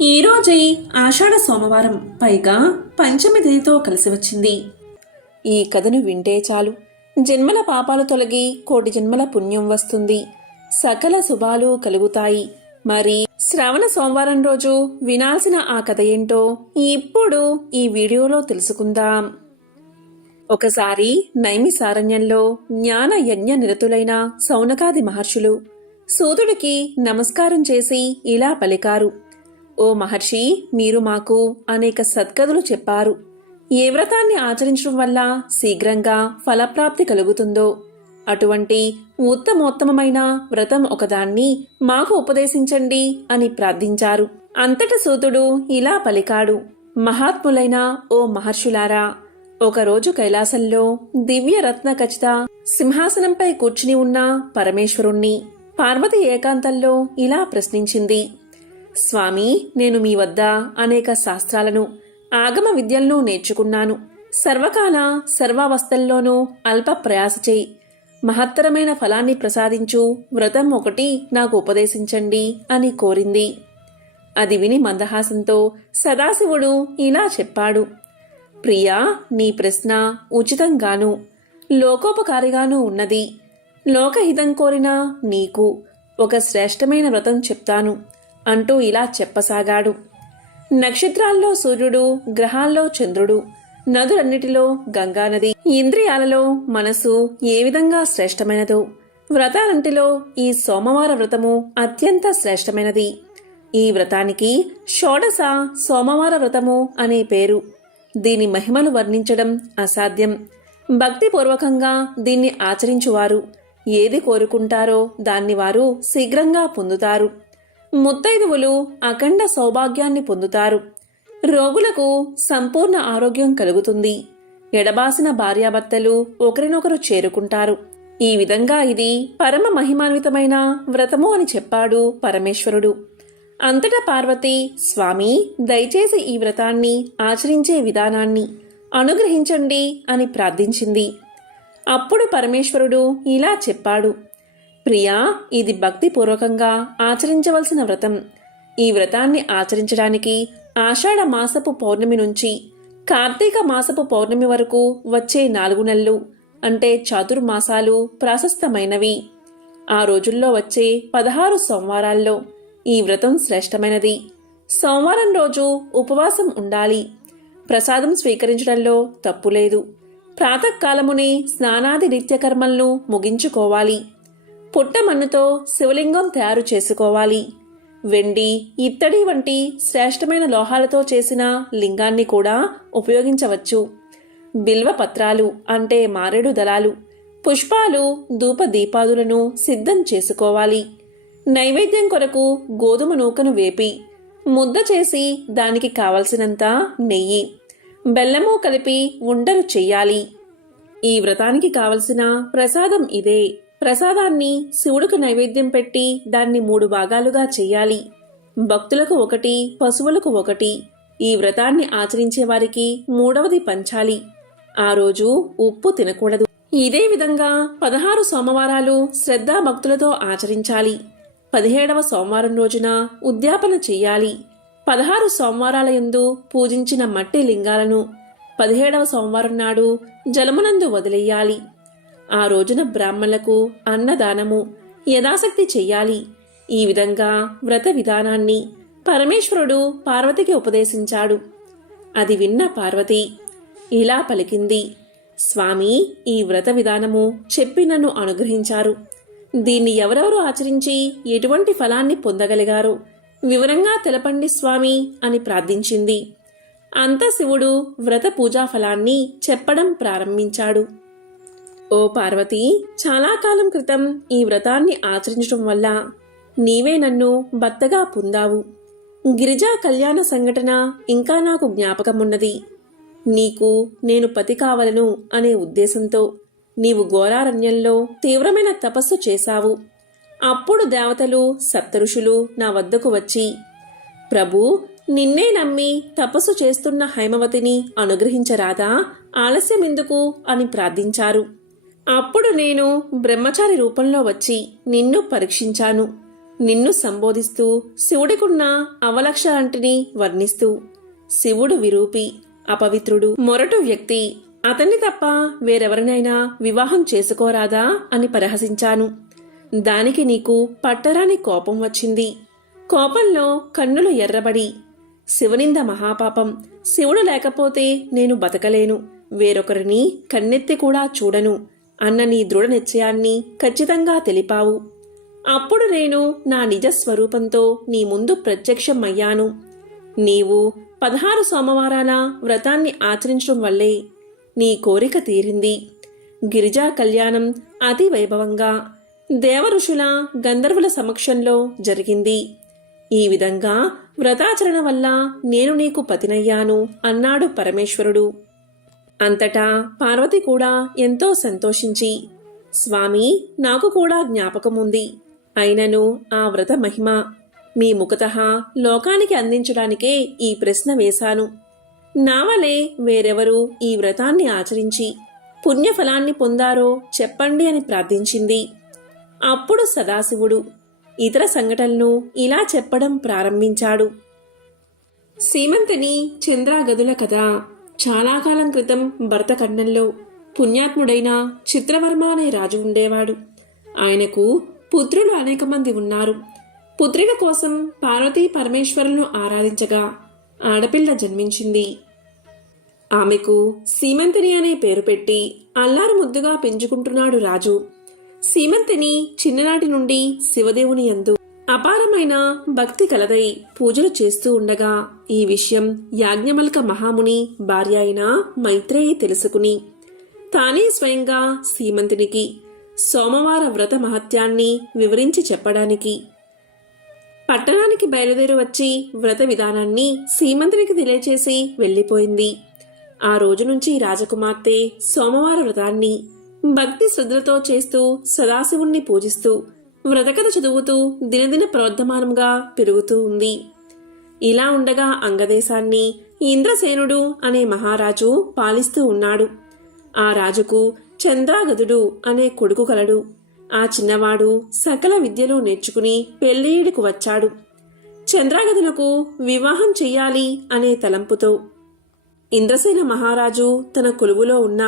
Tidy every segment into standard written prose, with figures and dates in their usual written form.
ఈరోజే ఆషాఢ సోమవారం, పైగా పంచమి తిథితో కలిసి వచ్చింది. ఈ కథను వింటే చాలు జన్మల పాపాలు తొలగి కోటి జన్మల పుణ్యం వస్తుంది, సకల శుభాలు కలుగుతాయి. మరి శ్రావణ సోమవారం రోజు వినాల్సిన ఆ కథ ఏంటో ఇప్పుడు ఈ వీడియోలో తెలుసుకుందాం. ఒకసారి నైమిసారణ్యంలో జ్ఞాన యజ్ఞ నిరతులైన సౌనకాది మహర్షులు సూతుడికి నమస్కారం చేసి ఇలా పలికారు: ఓ మహర్షి, మీరు మాకు అనేక సత్కథలు చెప్పారు. ఏ వ్రతాన్ని ఆచరించడం వల్ల శీఘ్రంగా ఫలప్రాప్తి కలుగుతుందో అటువంటి ఉత్తమోత్తమైన వ్రతం ఒకదాన్ని మాకు ఉపదేశించండి అని ప్రార్థించారు. అంతట సూతుడు ఇలా పలికాడు: మహాత్ములైన ఓ మహర్షులారా, ఒకరోజు కైలాసంలో దివ్య రత్న ఖచ్చిత సింహాసనంపై కూర్చుని ఉన్న పరమేశ్వరుణ్ణి పార్వతి ఏకాంతంలో ఇలా ప్రశ్నించింది: స్వామి, నేను మీ వద్ద అనేక శాస్త్రాలను, ఆగమ విద్యలను నేర్చుకున్నాను. సర్వకాల సర్వావస్థల్లోనూ అల్ప ప్రయాస చేయి మహత్తరమైన ఫలాన్ని ప్రసాదించు వ్రతం ఒకటి నాకు ఉపదేశించండి అని కోరింది. అది విని మందహాసంతో సదాశివుడు ఇలా చెప్పాడు: ప్రియా, నీ ప్రశ్న ఉచితంగాను లోకోపకారిగానూ ఉన్నది. లోకహితం కోరిన నీకు ఒక శ్రేష్టమైన వ్రతం చెప్తాను అంటూ ఇలా చెప్పసాగాడు. నక్షత్రాల్లో సూర్యుడు, గ్రహాల్లో చంద్రుడు, నదులన్నిటిలో గంగానది, ఇంద్రియాలలో మనసు ఏ విధంగా శ్రేష్టమైనదో వ్రతాలంటిలో ఈ సోమవార వ్రతము అత్యంత శ్రేష్టమైనది. ఈ వ్రతానికి షోడశ సోమవార వ్రతము అనే పేరు. దీని మహిమలు వర్ణించడం అసాధ్యం. భక్తిపూర్వకంగా దీన్ని ఆచరించువారు ఏది కోరుకుంటారో దాన్ని వారు శీఘ్రంగా పొందుతారు. ముత్తైదువులు అఖండ సౌభాగ్యాన్ని పొందుతారు. రోగులకు సంపూర్ణ ఆరోగ్యం కలుగుతుంది. ఎడబాసిన భార్యాభర్తలు ఒకరినొకరు చేరుకుంటారు. ఈ విధంగా ఇది పరమ మహిమాన్వితమైన వ్రతము అని చెప్పాడు పరమేశ్వరుడు. అంతటా పార్వతి, స్వామి, దయచేసి ఈ వ్రతాన్ని ఆచరించే విధానాన్ని అనుగ్రహించండి అని ప్రార్థించింది. అప్పుడు పరమేశ్వరుడు ఇలా చెప్పాడు: ప్రియా, ఇది భక్తిపూర్వకంగా ఆచరించవలసిన వ్రతం. ఈ వ్రతాన్ని ఆచరించడానికి ఆషాఢ మాసపు పౌర్ణమి నుంచి కార్తీక మాసపు పౌర్ణమి వరకు వచ్చే 4 నెలలు అంటే చాతుర్మాసాలు ప్రాశస్తమైనవి. ఆ రోజుల్లో వచ్చే 16 సోమవారాల్లో ఈ వ్రతం శ్రేష్టమైనది. సోమవారం రోజు ఉపవాసం ఉండాలి. ప్రసాదం స్వీకరించడంలో తప్పులేదు. ప్రాతకాలమునే స్నానాది నిత్యకర్మలను ముగించుకోవాలి. పుట్టమన్నుతో శివలింగం తయారు చేసుకోవాలి. వెండి, ఇత్తడి వంటి శ్రేష్టమైన లోహాలతో చేసిన లింగాన్ని కూడా ఉపయోగించవచ్చు. బిల్వ పత్రాలు అంటే మారేడు దళాలు, పుష్పాలు, ధూప దీపాదులను సిద్ధం చేసుకోవాలి. నైవేద్యం కొరకు గోధుమ నూకను వేపి ముద్ద చేసి దానికి కావలసినంత నెయ్యి, బెల్లము కలిపి ఉండలు చెయ్యాలి. ఈ వ్రతానికి కావలసిన ప్రసాదం ఇదే. ప్రసాదాన్ని శివుడికి నైవేద్యం పెట్టి దాన్ని 3 భాగాలుగా చెయ్యాలి. భక్తులకు 1, పశువులకు 1. ఈ వ్రతాన్ని ఆచరించే వారికి 3వది పంచాలి. ఆ రోజు ఉప్పు తినకూడదు. ఇదే విధంగా 16 సోమవారాలు శ్రద్ధాభక్తులతో ఆచరించాలి. 17వ సోమవారం రోజున ఉద్యాపన చెయ్యాలి. 16 సోమవారాల యందు పూజించిన మట్టి లింగాలను 17వ సోమవారం నాడు జలమునందు వదిలేయాలి. ఆ రోజున బ్రాహ్మణులకు అన్నదానము యథాశక్తి చెయ్యాలి. ఈ విధంగా వ్రత విధానాన్ని పరమేశ్వరుడు పార్వతికి ఉపదేశించాడు. అది విన్న పార్వతి ఇలా పలికింది: స్వామి, ఈ వ్రత విధానము చెప్పి నన్ను అనుగ్రహించారు. దీన్ని ఎవరెవరు ఆచరించి ఎటువంటి ఫలాన్ని పొందగలిగారో వివరంగా తెలపండి స్వామి అని ప్రార్థించింది. అంత శివుడు వ్రత పూజా ఫలాన్ని చెప్పడం ప్రారంభించాడు. ఓ పార్వతి, చాలా కాలం క్రితం ఈ వ్రతాన్ని ఆచరించడం వల్ల నీవే నన్ను భర్తగా పొందావు. గిరిజా కళ్యాణ సంఘటన ఇంకా నాకు జ్ఞాపకమున్నది. నీకు నేను పతి కావలను అనే ఉద్దేశంతో నీవు ఘోరారణ్యంలో తీవ్రమైన తపస్సు చేశావు. అప్పుడు దేవతలు, సప్తఋషులు నా వద్దకు వచ్చి, ప్రభూ, నిన్నే నమ్మి తపస్సు చేస్తున్న హైమవతిని అనుగ్రహించరాదా, ఆలస్యమెందుకు అని ప్రార్థించారు. అప్పుడు నేను బ్రహ్మచారి రూపంలో వచ్చి నిన్ను పరీక్షించాను. నిన్ను సంబోధిస్తూ శివుడికున్న అవలక్షణాంటిని వర్ణిస్తూ, శివుడు విరూపి, అపవిత్రుడు, మొరటు వ్యక్తి, అతన్ని తప్ప వేరెవరినైనా వివాహం చేసుకోరాదా అని పరిహసించాను. దానికి నీకు పట్టరాని కోపం వచ్చింది. కోపంలో కన్నులు ఎర్రబడి, శివనింద మహాపాపం, శివుడు లేకపోతే నేను బతకలేను, వేరొకరిని కన్నెత్తి కూడా చూడను అన్న నీ దృఢ నిశ్చయాన్ని ఖచ్చితంగా తెలిపావు. అప్పుడు నేను నా నిజ స్వరూపంతో నీ ముందు ప్రత్యక్షమయ్యాను. నీవు 16 సోమవారాల వ్రతాన్ని ఆచరించడం వల్లే నీ కోరిక తీరింది. గిరిజా కళ్యాణం అతి వైభవంగా దేవఋషుల గంధర్వుల సమక్షంలో జరిగింది. ఈ విధంగా వ్రతాచరణ వల్ల నేను నీకు పతినయ్యాను అన్నాడు పరమేశ్వరుడు. అంతటా పార్వతి కూడా ఎంతో సంతోషించి, స్వామి, నాకు కూడా జ్ఞాపకముంది. అయినను ఆ వ్రత మహిమ మీ ముఖతః లోకానికి అందించడానికే ఈ ప్రశ్న వేశాను. నా వలె వేరెవరు ఈ వ్రతాన్ని ఆచరించి పుణ్యఫలాన్ని పొందారో చెప్పండి అని ప్రార్థించింది. అప్పుడు సదాశివుడు ఇతర సంఘటనలను ఇలా చెప్పడం ప్రారంభించాడు. సీమంతిని చంద్రాగదుల కథ. చాలా కాలం క్రితం భరతఖండంలో పుణ్యాత్ముడైన చిత్రవర్మ అనే రాజు ఉండేవాడు. ఆయనకు పుత్రులు అనేక మంది ఉన్నారు. పుత్రిక కోసం పార్వతీ పరమేశ్వరులను ఆరాధించగా ఆడపిల్ల జన్మించింది. ఆమెకు సీమంతిని అనే పేరు పెట్టి అల్లారు ముద్దుగా పెంచుకుంటున్నాడు రాజు. సీమంతిని చిన్ననాటి నుండి శివదేవుని యందు అపారమైన భక్తి కలదై పూజలు చేస్తూ ఉండగా ఈ విషయం యాజ్ఞవల్క మహాముని భార్య అయిన మైత్రేయి తెలుసుకుని తానే స్వయంగా సీమంతినికి సోమవార వ్రత మహత్యాన్ని వివరించి చెప్పడానికి పట్టణానికి బయలుదేరి వచ్చి వ్రత విధానాన్ని సీమంతినికి తెలియచేసి వెళ్లిపోయింది. ఆ రోజు నుంచి రాజకుమార్తె సోమవార వ్రతాన్ని భక్తి శ్రద్ధలతో చేస్తూ సదాశివుణ్ణి పూజిస్తూ వ్రతకథ చదువుతూ దినదిన ప్రోద్ధమానంగా పెరుగుతూ ఉంది. ఇలా ఉండగా అంగదేశాన్ని ఇంద్రసేనుడు అనే మహారాజు పాలిస్తూ ఉన్నాడు. ఆ రాజుకు చంద్రాగదుడు అనే కొడుకు కలడు. ఆ చిన్నవాడు సకల విద్యలు నేర్చుకుని పెళ్లియుడికి వచ్చాడు. చంద్రాగదులకు వివాహం చెయ్యాలి అనే తలంపుతో ఇంద్రసేన మహారాజు తన కొలువులో ఉన్న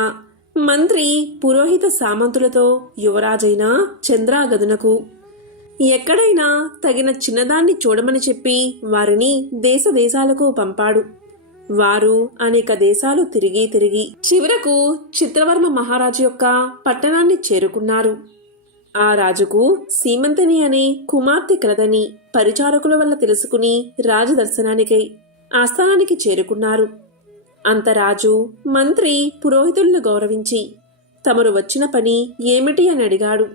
మంత్రి పురోహిత సామంతులతో యువరాజైన చంద్రాగదునకు ఎక్కడైనా తగిన చిన్నదాన్ని చూడమని చెప్పి వారిని దేశాలకు పంపాడు. వారు అనేక దేశాలు తిరిగి చివరకు చిత్రవర్మ మహారాజు యొక్క పట్టణాన్ని చేరుకున్నారు. ఆ రాజుకు సీమంతిని అనే కుమార్తె కలదని పరిచారకుల వల్ల తెలుసుకుని రాజదర్శనానికై ఆస్థానానికి చేరుకున్నారు. అంత రాజు మంత్రి పురోహితులను గౌరవించి తమరు వచ్చిన పని ఏమిటి అని అడిగాడు.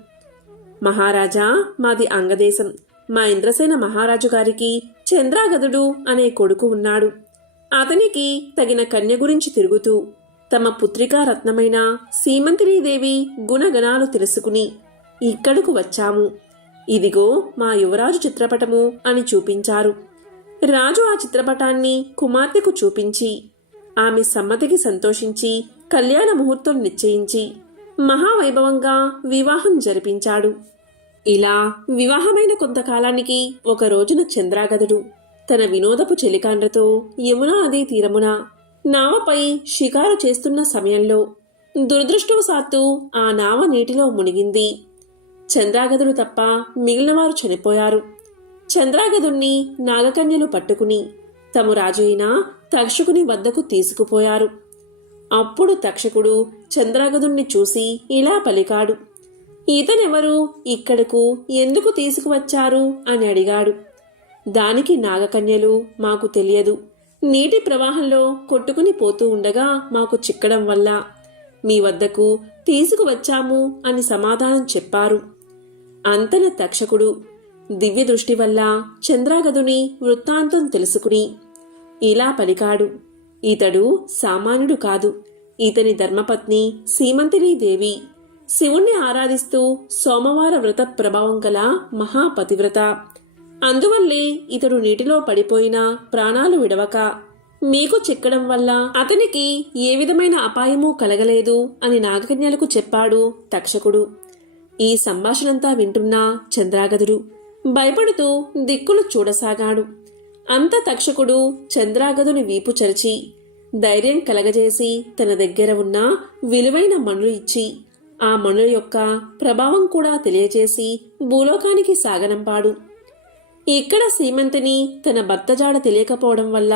మహారాజా, మాది అంగదేశం. మా ఇంద్రసేన మహారాజు గారికి చంద్రాగదుడు అనే కొడుకు ఉన్నాడు. అతనికి తగిన కన్య గురించి తిరుగుతూ తమ పుత్రికా రత్నమైన సీమంతినీదేవి గుణగణాలు తెలుసుకుని ఇక్కడకు వచ్చాము. ఇదిగో మా యువరాజు చిత్రపటము అని చూపించారు. రాజు ఆ చిత్రపటాన్ని కుమార్తెకు చూపించి ఆమె సమ్మతికి సంతోషించి కళ్యాణ ముహూర్తం నిశ్చయించి మహావైభవంగా వివాహం జరిపించాడు. ఇలా వివాహమైన కొంతకాలానికి ఒక రోజున చంద్రాగదుడు తన వినోదపు చెలికాండ్రతో యమునా నదీ తీరమున నావపై షికారు చేస్తున్న సమయంలో దురదృష్టవశాత్తు ఆ నావ నీటిలో మునిగింది. చంద్రాగదుడు తప్ప మిగిలినవారు చనిపోయారు. చంద్రాగదుణ్ణి నాగకన్యలు పట్టుకుని తమ రాజు అయిన తక్షకుని వద్దకు తీసుకుపోయారు. అప్పుడు తక్షకుడు చంద్రాగదుణ్ణి చూసి ఇలా పలికాడు. ఇతనెవరు, ఇక్కడకు ఎందుకు తీసుకువచ్చారు అని అడిగాడు. దానికి నాగకన్యలు, మాకు తెలియదు. నీటి ప్రవాహంలో కొట్టుకుని పోతూ ఉండగా మాకు చిక్కడం వల్ల మీ వద్దకు తీసుకువచ్చాము అని సమాధానం చెప్పారు. అంతన తక్షకుడు దివ్య దృష్టి వల్ల చంద్రాగదుని వృత్తాంతం తెలుసుకుని ఇలా పలికాడు. ఇతడు సామాన్యుడు కాదు. ఇతని ధర్మపత్ని సీమంతినీదేవి శివుణ్ణి ఆరాధిస్తూ సోమవార వ్రత ప్రభావం గల మహాపతివ్రత. అందువల్లే ఇతడు నీటిలో పడిపోయినా ప్రాణాలు విడవక మీకు చిక్కడం వల్ల అతనికి ఏ విధమైన అపాయమూ కలగలేదు అని నాగకన్యలకు చెప్పాడు తక్షకుడు. ఈ సంభాషణంతా వింటున్న చంద్రాగదుడు భయపడుతూ దిక్కులు చూడసాగాడు. అంత తక్షకుడు చంద్రాగదుని వీపు చరిచి ధైర్యం కలగజేసి తన దగ్గర ఉన్న విలువైన మణులు ఇచ్చి ఆ మణుల యొక్క ప్రభావం కూడా తెలియజేసి భూలోకానికి సాగనంపాడు. ఇక్కడ సీమంతిని తన భర్త జాడ తెలియకపోవడం వల్ల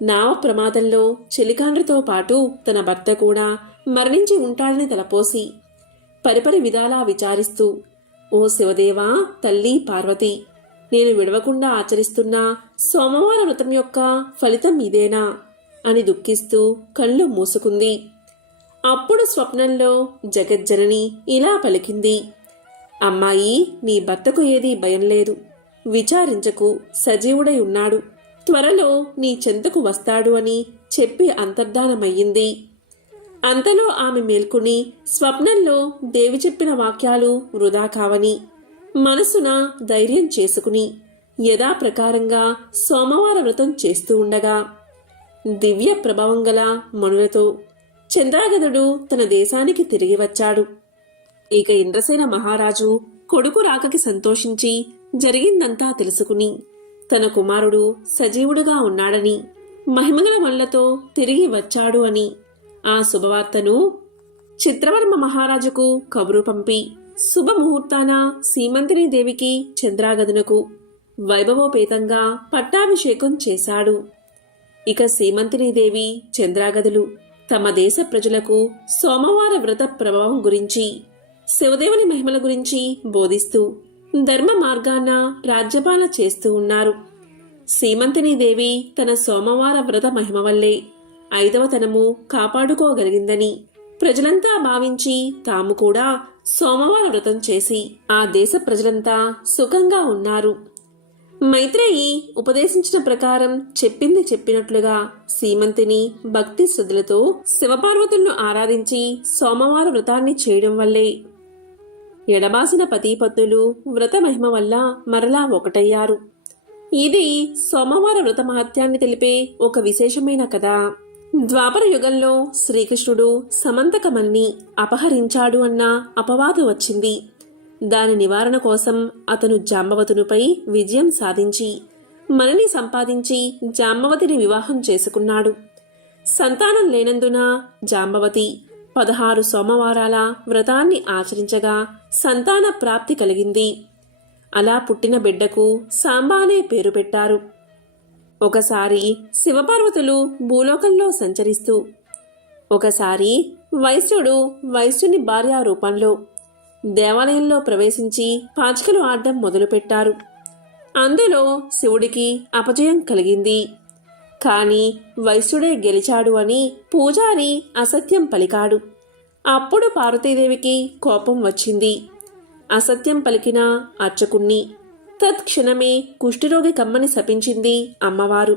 నావ ప్రమాదంలో చెలికాండ్రితో పాటు తన భర్త కూడా మరణించి ఉంటాడని తలపోసి పరిపరి విధాలా విచారిస్తూ, ఓ శివదేవా, తల్లి పార్వతి, నేను విడవకుండా ఆచరిస్తున్న సోమవార వ్రతం యొక్క ఫలితం ఇదేనా అని దుఃఖిస్తూ కళ్ళు మూసుకుంది. అప్పుడు స్వప్నంలో జగజ్జనని ఇలా పలికింది, అమ్మాయి, నీ భర్తకు ఏదీ భయం లేదు, విచారించకు, సజీవుడై ఉన్నాడు, త్వరలో నీ చెంతకు వస్తాడు అని చెప్పి అంతర్ధానమయ్యింది. అంతలో ఆమె మేల్కొని స్వప్నంలో దేవి చెప్పిన వాక్యాలు వృధా కావని మనసున ధైర్యం చేసుకుని యథాప్రకారంగా సోమవార వ్రతం చేస్తూ ఉండగా దివ్య ప్రభావం గల మణులతో చంద్రాగదుడు తన దేశానికి తిరిగి వచ్చాడు. ఇక ఇంద్రసేన మహారాజు కొడుకు రాకకి సంతోషించి జరిగిందంతా తెలుసుకుని తన కుమారుడు సజీవుడుగా ఉన్నాడని మహిమగల మనులతో తిరిగి వచ్చాడు అని ఆ శుభవార్తను చిత్రవర్మ మహారాజుకు కబురు పంపి శుభముహూర్తాన సీమంతిని దేవికి చంద్రాగదునకు వైభవోపేతంగా పట్టాభిషేకం చేశాడు. ఇక సీమంతిని దేవి చంద్రాగదులు తమ దేశ ప్రజలకు సోమవార వ్రత ప్రభావం గురించి, శివదేవుని మహిమల గురించి బోధిస్తూ ధర్మ మార్గాన రాజ్యపాలన చేస్తూ ఉన్నారు. సీమంతిని దేవి తన సోమవార వ్రత మహిమ వల్లే 5వ తనము కాపాడుకోగలిగిందని ప్రజలంతా భావించి తాము కూడా సోమవార వ్రతం చేసి ఆ దేశ ప్రజలంతా సుఖంగా ఉన్నారు. మైత్రేయి ఉపదేశించిన ప్రకారం చెప్పింది చెప్పినట్లుగా సీమంతిని భక్తి శ్రద్ధలతో శివపార్వతులను ఆరాధించి సోమవార వ్రతాన్ని చేయడం వల్లే ఎడబాసిన పతిపత్నులు వ్రత మహిమ వల్ల మరలా ఒకటయ్యారు. ఇది సోమవార వ్రత మహత్యాన్ని తెలిపే ఒక విశేషమైన కథ. ద్వాపర యుగంలో శ్రీకృష్ణుడు సమంతకమణిని అపహరించాడు అన్న అపవాదు వచ్చింది. దాని నివారణ కోసం అతను జాంబవతునిపై విజయం సాధించి మణిని సంపాదించి జాంబవతిని వివాహం చేసుకున్నాడు. సంతానం లేనందున జాంబవతి 16 సోమవారాల వ్రతాన్ని ఆచరించగా సంతాన ప్రాప్తి కలిగింది. అలా పుట్టిన బిడ్డకు సాంబా అనే పేరు పెట్టారు. ఒకసారి శివపార్వతులు భూలోకంలో సంచరిస్తూ ఒకసారి వైశ్యుని భార్య రూపంలో దేవాలయంలో ప్రవేశించి పాచికలు ఆడడం మొదలుపెట్టారు. అందులో శివుడికి అపజయం కలిగింది. కాని వైశ్యుడే గెలిచాడు అని పూజారి అసత్యం పలికాడు. అప్పుడు పార్వతీదేవికి కోపం వచ్చింది. అసత్యం పలికిన అర్చకుణ్ణి తత్క్షణమే కుష్ఠరోగి కమ్మని శపించింది అమ్మవారు.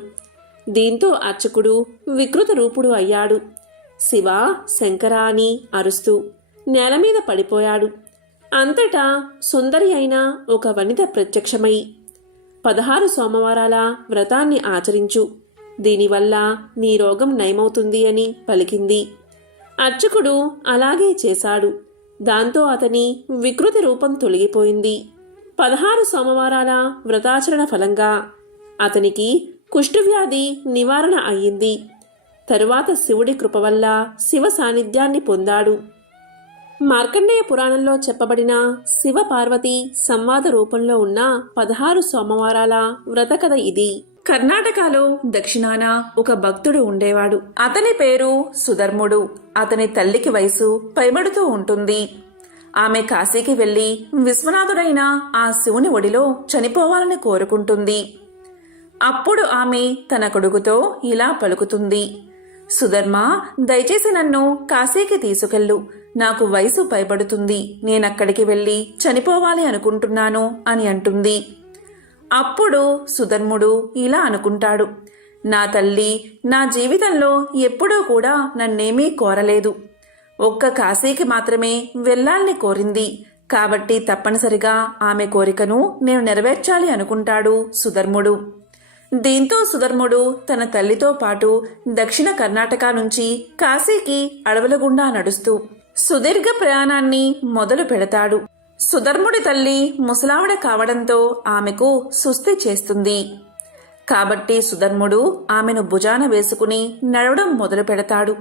దీంతో అర్చకుడు వికృత రూపుడు అయ్యాడు. శివ, శంకర అని అరుస్తూ నేలమీద పడిపోయాడు. అంతటా సుందరి అయిన ఒక వనిత ప్రత్యక్షమై 16 సోమవారాల వ్రతాన్ని ఆచరించు, దీనివల్ల నీ రోగం నయమవుతుంది అని పలికింది. అర్చకుడు అలాగే చేశాడు. దాంతో అతని వికృతి రూపం తొలగిపోయింది. 16 సోమవారాల వ్రతాచరణ ఫలంగా అతనికి కుష్ఠవ్యాధి నివారణ అయ్యింది. తరువాత శివుడి కృప వల్ల శివ సాన్నిధ్యాన్ని పొందాడు. మార్కండేయ పురాణంలో చెప్పబడిన శివ పార్వతి సంవాద రూపంలో ఉన్న 16 సోమవారాల వ్రత కథ ఇది. కర్ణాటకలో దక్షిణాన ఒక భక్తుడు ఉండేవాడు. అతని పేరు సుధర్ముడు. అతని తల్లికి వయసు పైబడుతూ ఉంటుంది. ఆమె కాశీకి వెళ్లి విశ్వనాథుడైన ఆ శివుని ఒడిలో చనిపోవాలని కోరుకుంటుంది. అప్పుడు ఆమె తన కొడుకుతో ఇలా పలుకుతుంది, సుధర్మ, దయచేసి నన్ను కాశీకి తీసుకెళ్ళు. నాకు వయసు పైబడుతుంది. నేనక్కడికి వెళ్లి చనిపోవాలి అనుకుంటున్నాను అని అంటుంది. అప్పుడు సుధర్ముడు ఇలా అనుకుంటాడు, నా తల్లి నా జీవితంలో ఎప్పుడూ కూడా నన్నేమీ కోరలేదు. ఒక్క కాశీకి మాత్రమే వెళ్ళాలని కోరింది. కాబట్టి తప్పనిసరిగా ఆమె కోరికను నేను నెరవేర్చాలి అనుకుంటాడు సుధర్ముడు. దీంతో సుధర్ముడు తన తల్లితో పాటు దక్షిణ కర్ణాటక నుంచి కాశీకి అడవుల గుండా నడుస్తూ సుదీర్ఘ ప్రయాణాన్ని మొదలు పెడతాడు. సుధర్ముడి తల్లి ముసలావిడ కావడంతో ఆమెకు సుస్థి చేస్తుంది. కాబట్టి సుధర్ముడు ఆమెను భుజాన వేసుకుని నడవడం మొదలు పెడతాడు.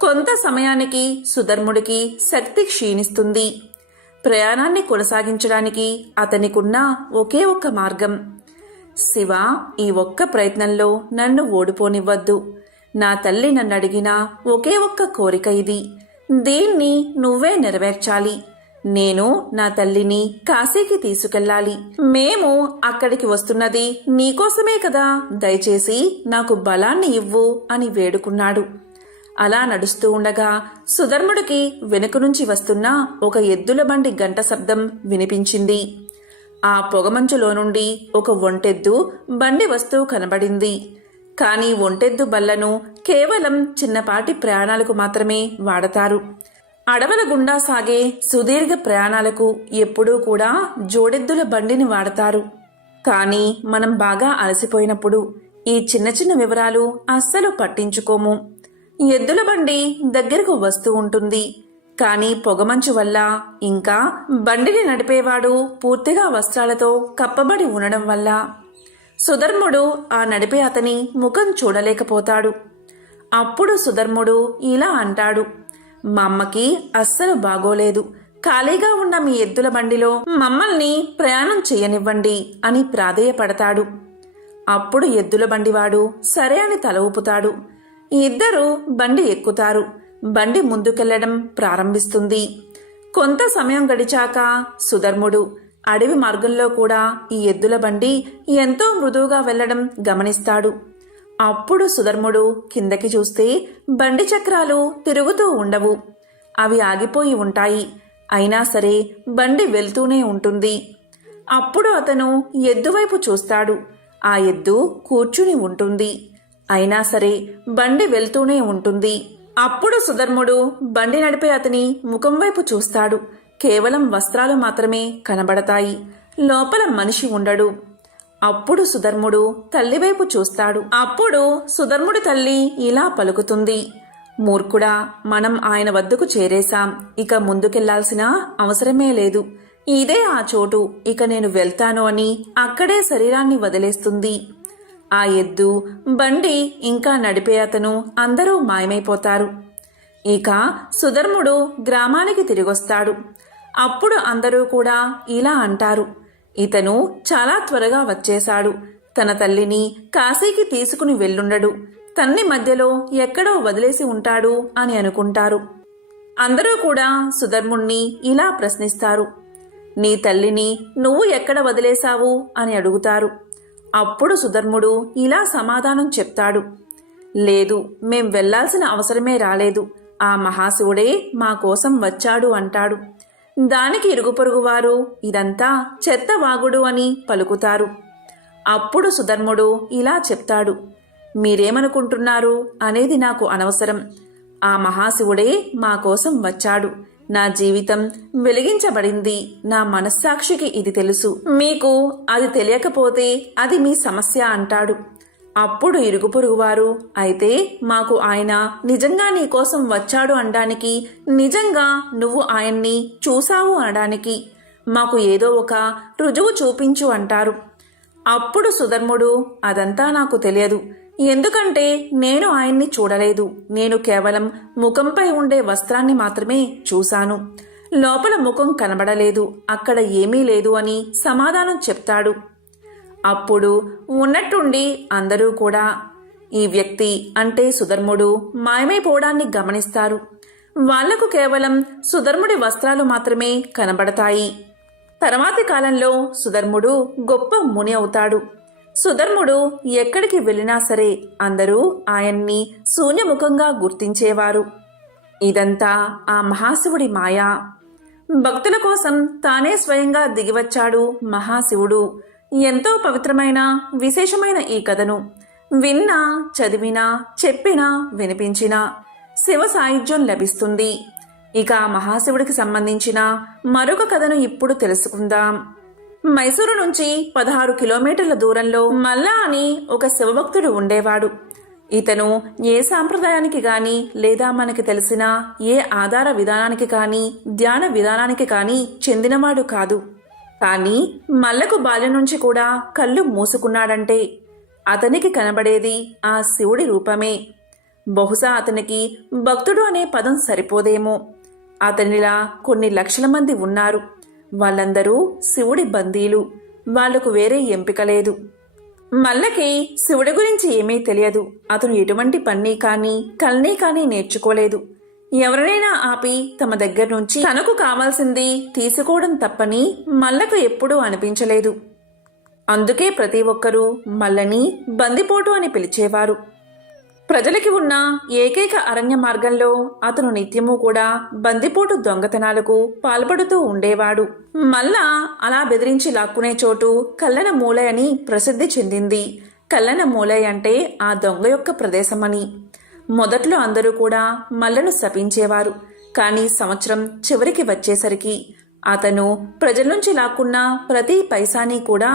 కొంత సమయానికి సుధర్ముడికి శక్తి క్షీణిస్తుంది. ప్రయాణాన్ని కొనసాగించడానికి అతనికున్న ఒకే ఒక్క మార్గం, శివ, ఈ ఒక్క ప్రయత్నంలో నన్ను ఓడిపోనివ్వద్దు. నా తల్లి నన్ను అడిగిన ఒకే ఒక్క కోరిక ఇది. దీన్ని నువ్వే నెరవేర్చాలి. నేను నా తల్లిని కాశీకి తీసుకెళ్ళాలి. మేము అక్కడికి వస్తున్నది నీకోసమే కదా, దయచేసి నాకు బలాన్ని ఇవ్వు అని వేడుకున్నాడు. అలా నడుస్తూ ఉండగా సుధర్ముడికి వెనుక నుంచి వస్తున్న ఒక ఎద్దుల బండి గంట శబ్దం వినిపించింది. ఆ పొగమంచులో నుండి ఒక ఒంటెద్దు బండి వస్తూ కనబడింది. కానీ ఒంటెద్దు బళ్లను కేవలం చిన్నపాటి ప్రయాణాలకు మాత్రమే వాడతారు. అడవుల గుండా సాగే సుదీర్ఘ ప్రయాణాలకు ఎప్పుడూ కూడా జోడెద్దుల బండిని వాడతారు. కానీ మనం బాగా అలసిపోయినప్పుడు ఈ చిన్న చిన్న వివరాలు అస్సలు పట్టించుకోము. ఎద్దుల బండి దగ్గరకు వస్తూ ఉంటుంది. కానీ పొగమంచు వల్ల, ఇంకా బండిని నడిపేవాడు పూర్తిగా వస్త్రాలతో కప్పబడి ఉండడం వల్ల సుధర్ముడు ఆ నడిపే అతని ముఖం చూడలేకపోతాడు. అప్పుడు సుధర్ముడు ఇలా అంటాడు, మా అమ్మకి అస్సలు బాగోలేదు. ఖాళీగా ఉన్న మీ ఎద్దుల బండిలో మమ్మల్ని ప్రయాణం చేయనివ్వండి అని ప్రాధేయపడతాడు. అప్పుడు ఎద్దుల బండివాడు సరే అని తల ఊపుతాడు. ఇద్దరూ బండి ఎక్కుతారు. బండి ముందుకెళ్లడం ప్రారంభిస్తుంది. కొంత సమయం గడిచాక సుధర్ముడు అడవి మార్గంలో కూడా ఈ ఎద్దుల బండి ఎంతో మృదువుగా వెళ్లడం గమనిస్తాడు. అప్పుడు సుధర్ముడు కిందకి చూస్తే బండి చక్రాలు తిరుగుతూ ఉండవు. అవి ఆగిపోయి ఉంటాయి. అయినా సరే బండి వెళ్తూనే ఉంటుంది. అప్పుడు అతను ఎద్దువైపు చూస్తాడు. ఆ ఎద్దు కూర్చుని ఉంటుంది. అయినా సరే బండి వెళ్తూనే ఉంటుంది. అప్పుడు సుధర్ముడు బండి నడిపే అతని ముఖం వైపు చూస్తాడు. కేవలం వస్త్రాలు మాత్రమే కనబడతాయి. లోపల మనిషి ఉండడు. అప్పుడు సుధర్ముడు తల్లివైపు చూస్తాడు. అప్పుడు సుధర్ముడి తల్లి ఇలా పలుకుతుంది, మూర్ఖుడా, మనం ఆయన వద్దకు చేరేశాం. ఇక ముందుకెళ్లాల్సిన అవసరమే లేదు. ఇదే ఆ చోటు, ఇక నేను వెళ్తాను అని అక్కడే శరీరాన్ని వదిలేస్తుంది. ఆ ఎద్దు, బండి, ఇంకా నడిపే అతను అందరూ మాయమైపోతారు. ఇక సుధర్ముడు గ్రామానికి తిరిగొస్తాడు. అప్పుడు అందరూ కూడా ఇలా అంటారు, ఇతను చాలా త్వరగా వచ్చేశాడు. తన తల్లిని కాశీకి తీసుకుని వెళ్ళుండడు. తన్ని మధ్యలో ఎక్కడో వదిలేసి ఉంటాడు అని అనుకుంటారు. అందరూ కూడా సుధర్ముణ్ణి ఇలా ప్రశ్నిస్తారు, నీ తల్లిని నువ్వు ఎక్కడ వదిలేశావు అని అడుగుతారు. అప్పుడు సుధర్ముడు ఇలా సమాధానం చెప్తాడు, లేదు, మేం వెళ్లాల్సిన అవసరమే రాలేదు. ఆ మహాశివుడే మా కోసం వచ్చాడు అంటాడు. దానికి ఇరుగు పొరుగువారు ఇదంతా చెత్త వాగుడు అని పలుకుతారు. అప్పుడు సుధర్ముడు ఇలా చెప్తాడు, మీరేమనుకుంటున్నారు అనేది నాకు అనవసరం. ఆ మహాశివుడే మా కోసం వచ్చాడు. నా జీవితం వెలిగించబడింది. నా మనస్సాక్షికి ఇది తెలుసు. మీకు అది తెలియకపోతే అది మీ సమస్య అంటాడు. అప్పుడు ఇరుగు పొరుగువారు, అయితే మాకు ఆయన నిజంగా నీ కోసం వచ్చాడు అనడానికి, నిజంగా నువ్వు ఆయన్ని చూశావు అనడానికి మాకు ఏదో ఒక రుజువు చూపించు అంటారు. అప్పుడు సుధర్ముడు, అదంతా నాకు తెలియదు. ఎందుకంటే నేను ఆయన్ని చూడలేదు. నేను కేవలం ముఖంపై ఉండే వస్త్రాన్ని మాత్రమే చూశాను. లోపల ముఖం కనబడలేదు. అక్కడ ఏమీ లేదు అని సమాధానం చెప్తాడు. అప్పుడు ఉన్నట్టుండి అందరూ కూడా ఈ వ్యక్తి అంటే సుధర్ముడు మాయమైపోవడాన్ని గమనిస్తారు. వాళ్లకు కేవలం సుధర్ముడి వస్త్రాలు మాత్రమే కనబడతాయి. తర్వాతి కాలంలో సుధర్ముడు గొప్ప ముని అవుతాడు. సుధర్ముడు ఎక్కడికి వెళ్ళినా సరే అందరూ ఆయన్ని శూన్యముఖంగా గుర్తించేవారు. ఇదంతా ఆ మహాశివుడి మాయా. భక్తుల కోసం తానే స్వయంగా దిగివచ్చాడు మహాశివుడు. ఎంతో పవిత్రమైన విశేషమైన ఈ కథను విన్నా, చదివినా, చెప్పినా, వినిపించినా శివ సాయుధ్యం లభిస్తుంది. ఇక మహాశివుడికి సంబంధించిన మరొక కథను ఇప్పుడు తెలుసుకుందాం. మైసూరు నుంచి 16 కిలోమీటర్ల దూరంలో మల్లా అని ఒక శివభక్తుడు ఉండేవాడు. ఇతను ఏ సాంప్రదాయానికి గాని లేదా మనకి తెలిసిన ఏ ఆధార విధానానికి కానీ ధ్యాన విధానానికి కానీ చెందినవాడు కాదు. కానీ మల్లకు బాల్యం నుంచి కూడా కళ్ళు మూసుకున్నాడంటే అతనికి కనబడేది ఆ శివుడి రూపమే. బహుశా అతనికి భక్తుడు అనే పదం సరిపోదేమో. అతనిలా కొన్ని లక్షల మంది ఉన్నారు. వాళ్ళందరూ శివుడి బందీలు. వాళ్లకు వేరే ఎంపిక లేదు. మల్లకి శివుడి గురించి ఏమీ తెలియదు. అతను ఎటువంటి పని కానీ కల్నీ కానీ నేర్చుకోలేదు. ఎవరినైనా ఆపి తమ దగ్గర నుంచి తనకు కావాల్సింది తీసుకోవడం తప్పని మల్లకు ఎప్పుడూ అనిపించలేదు. అందుకే ప్రతి ఒక్కరూ మల్లని బందిపోటు అని పిలిచేవారు. ప్రజలకి ఉన్న ఏకైక అరణ్య మార్గంలో అతను నిత్యము కూడా బందిపోటు దొంగతనాలకు పాల్పడుతూ ఉండేవాడు. మల్ల అలా బెదిరించి లాక్కునే చోటు కల్లన మూలై అని ప్రసిద్ధి చెందింది. కల్లన మూలై అంటే ఆ దొంగ యొక్క ప్రదేశమని. మొదట్లో అందరూ కూడా మల్లను శపించేవారు. కానీ సంవత్సరం చివరికి వచ్చేసరికి అతను ప్రజల నుంచి లాక్కున్న ప్రతి పైసాని కూడా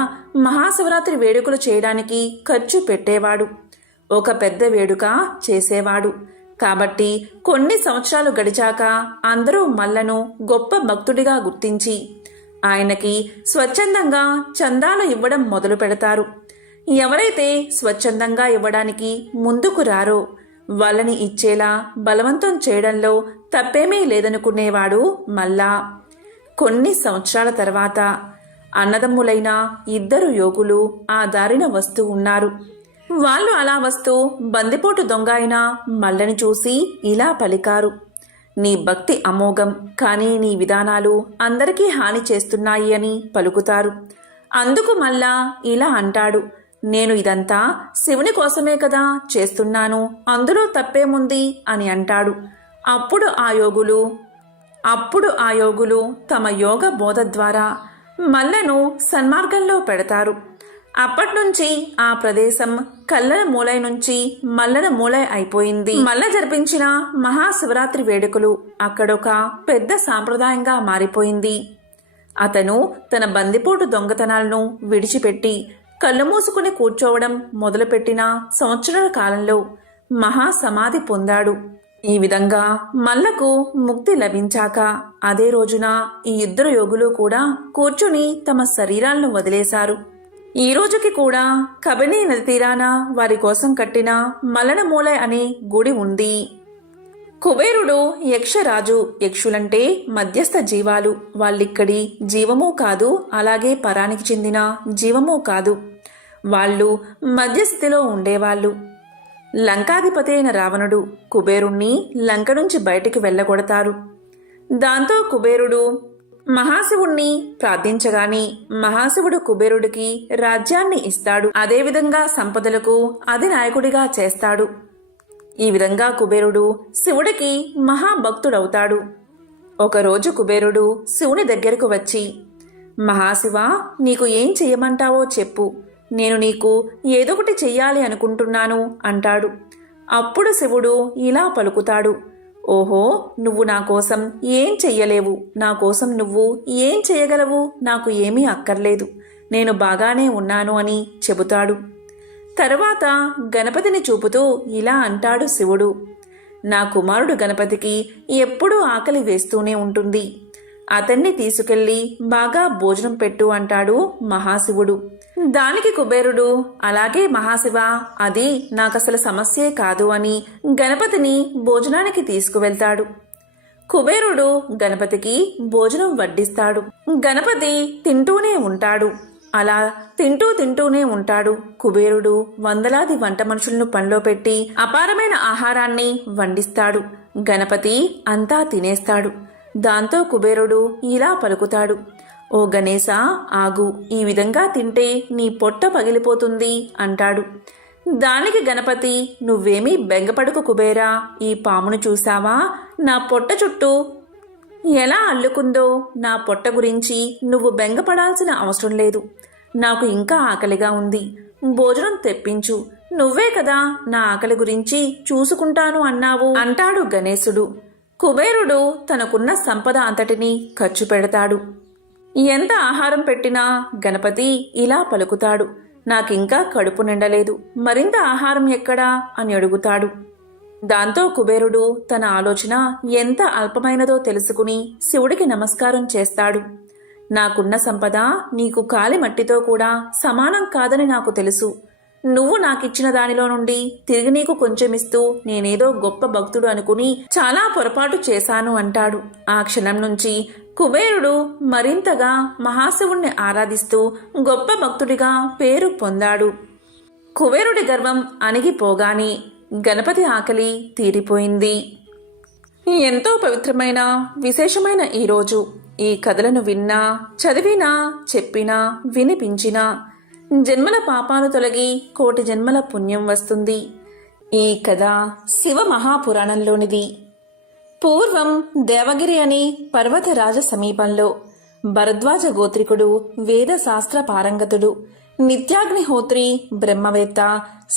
మహాశివరాత్రి వేడుకలు చేయడానికి ఖర్చు పెట్టేవాడు. ఒక పెద్ద వేడుక చేసేవాడు. కాబట్టి కొన్ని సంవత్సరాలు గడిచాక అందరూ మల్లను గొప్ప భక్తుడిగా గుర్తించి ఆయనకి స్వచ్ఛందంగా చందాలు ఇవ్వడం మొదలు పెడతారు. ఎవరైతే స్వచ్ఛందంగా ఇవ్వడానికి ముందుకు రారో వాళ్ళని ఇచ్చేలా బలవంతం చేయడంలో తప్పేమీ లేదనుకునేవాడు మల్లా. కొన్ని సంవత్సరాల తర్వాత అన్నదమ్ములైన 2 యోగులు ఆ దారిన వస్తూ ఉన్నారు. వాళ్ళు అలా వస్తూ బందిపోటు దొంగ అయిన మల్లని చూసి ఇలా పలికారు. నీ భక్తి అమోఘం, కానీ నీ విధానాలు అందరికీ హాని చేస్తున్నాయి అని పలుకుతారు. అందుకు మల్లా ఇలా అంటాడు, నేను ఇదంతా శివుని కోసమే కదా చేస్తున్నాను, అందులో తప్పేముంది అని అంటాడు. అప్పుడు ఆ యోగులు తమ యోగ బోధ ద్వారా మల్లను సన్మార్గంలో పెడతారు. అప్పట్నుంచి ఆ ప్రదేశం కల్లన మూలై నుంచి మల్లన మూలై అయిపోయింది. మల్ల జరిపించిన మహాశివరాత్రి వేడుకలు అక్కడొక పెద్ద సాంప్రదాయంగా మారిపోయింది. అతను తన బందిపోటు దొంగతనాలను విడిచిపెట్టి కళ్ళు మూసుకుని కూర్చోవడం మొదలుపెట్టిన సంవత్సరాల కాలంలో మహాసమాధి పొందాడు. ఈ విధంగా మల్లకు ముక్తి లభించాక అదే రోజున ఈ 2 యోగులు కూడా కూర్చుని తమ శరీరాలను వదిలేశారు. ఈ రోజుకి కూడా కబినీ నది తీరాన వారి కోసం కట్టిన మల్లనమూలై అనే గుడి ఉంది. కుబేరుడు యక్షరాజు. యక్షులంటే మధ్యస్థ జీవాలు. వాళ్ళిక్కడి జీవమూ కాదు, అలాగే పరానికి చెందిన జీవమూ కాదు. వాళ్ళు మధ్యస్థితిలో ఉండేవాళ్ళు. లంకాధిపతి అయిన రావణుడు కుబేరుణ్ణి లంక నుంచి బయటికి వెళ్ళగొడతారు. దాంతో కుబేరుడు మహాశివుణ్ణి ప్రార్థించగాని మహాశివుడు కుబేరుడికి రాజ్యాన్ని ఇస్తాడు. అదేవిధంగా సంపదలకు అధినాయకుడిగా చేస్తాడు. ఈ విధంగా కుబేరుడు శివుడికి మహాభక్తుడవుతాడు. ఒకరోజు కుబేరుడు శివుని దగ్గరకు వచ్చి, మహాశివ, నీకు ఏం చెయ్యమంటావో చెప్పు, నేను నీకు ఏదొకటి చెయ్యాలి అనుకుంటున్నాను అంటాడు. అప్పుడు శివుడు ఇలా పలుకుతాడు, ఓహో, నువ్వు నా కోసం ఏం చెయ్యలేవు, నా కోసం నువ్వు ఏం చెయ్యగలవు, నాకు ఏమీ అక్కర్లేదు, నేను బాగానే ఉన్నాను అని చెబుతాడు. తరువాత గణపతిని చూపుతూ ఇలా అంటాడు శివుడు, నా కుమారుడు గణపతికి ఎప్పుడూ ఆకలి వేస్తూనే ఉంటుంది, అతన్ని తీసుకెళ్లి బాగా భోజనం పెట్టు అంటాడు మహాశివుడు. దానికి కుబేరుడు, అలాగే మహాశివ, అది నాకసలు సమస్యే కాదు అని గణపతిని భోజనానికి తీసుకువెళ్తాడు. కుబేరుడు గణపతికి భోజనం వడ్డిస్తాడు. గణపతి తింటూనే ఉంటాడు. అలా తింటూనే ఉంటాడు. కుబేరుడు వందలాది వంట మనుషులను పనిలో పెట్టి అపారమైన ఆహారాన్ని వండిస్తాడు. గణపతి అంతా తినేస్తాడు. దాంతో కుబేరుడు ఇలా పలుకుతాడు, ఓ గణేశ, ఆగు, ఈ విధంగా తింటే నీ పొట్ట పగిలిపోతుంది అంటాడు. దానికి గణపతి, నువ్వేమీ బెంగపడుకు కుబేరా, ఈ పామును చూసావా, నా పొట్ట చుట్టూ ఎలా అల్లుకుందో, నా పొట్ట గురించి నువ్వు బెంగపడాల్సిన అవసరం లేదు, నాకు ఇంకా ఆకలిగా ఉంది, భోజనం తెప్పించు, నువ్వే కదా నా ఆకలి గురించి చూసుకుంటాను అన్నావు అంటాడు గణేశుడు. కుబేరుడు తనకున్న సంపద అంతటినీ ఖర్చు పెడతాడు. ఎంత ఆహారం పెట్టినా గణపతి ఇలా పలుకుతాడు, నాకింకా కడుపు నిండలేదు, మరింత ఆహారం ఎక్కడా అని అడుగుతాడు. దాంతో కుబేరుడు తన ఆలోచన ఎంత అల్పమైనదో తెలుసుకుని శివుడికి నమస్కారం చేస్తాడు. నాకున్న సంపద నీకు కాలి మట్టితో కూడా సమానం కాదని నాకు తెలుసు. నువ్వు నాకిచ్చిన దానిలో నుండి తిరిగి నీకు కొంచెమిస్తూ నేనేదో గొప్ప భక్తుడు అనుకుని చాలా పొరపాటు చేశాను అంటాడు. ఆ క్షణం నుంచి కుబేరుడు మరింతగా మహాశివుణ్ణి ఆరాధిస్తూ గొప్ప భక్తుడిగా పేరు పొందాడు. కుబేరుడి గర్వం అణిగిపోగానే గణపతి ఆకలి తీరిపోయింది. ఎంతో పవిత్రమైన విశేషమైన ఈరోజు ఈ కథలను విన్నా, చదివినా, చెప్పినా, వినిపించినా జన్మల పాపాలు తొలగి కోటి జన్మల పుణ్యం వస్తుంది. ఈ కథ శివ మహాపురాణంలోనిది. పూర్వం దేవగిరి అనే పర్వతరాజ సమీపంలో భరద్వాజ గోత్రికుడు, వేద శాస్త్ర పారంగతుడు, నిత్యాగ్నిహోత్రి, బ్రహ్మవేత్త,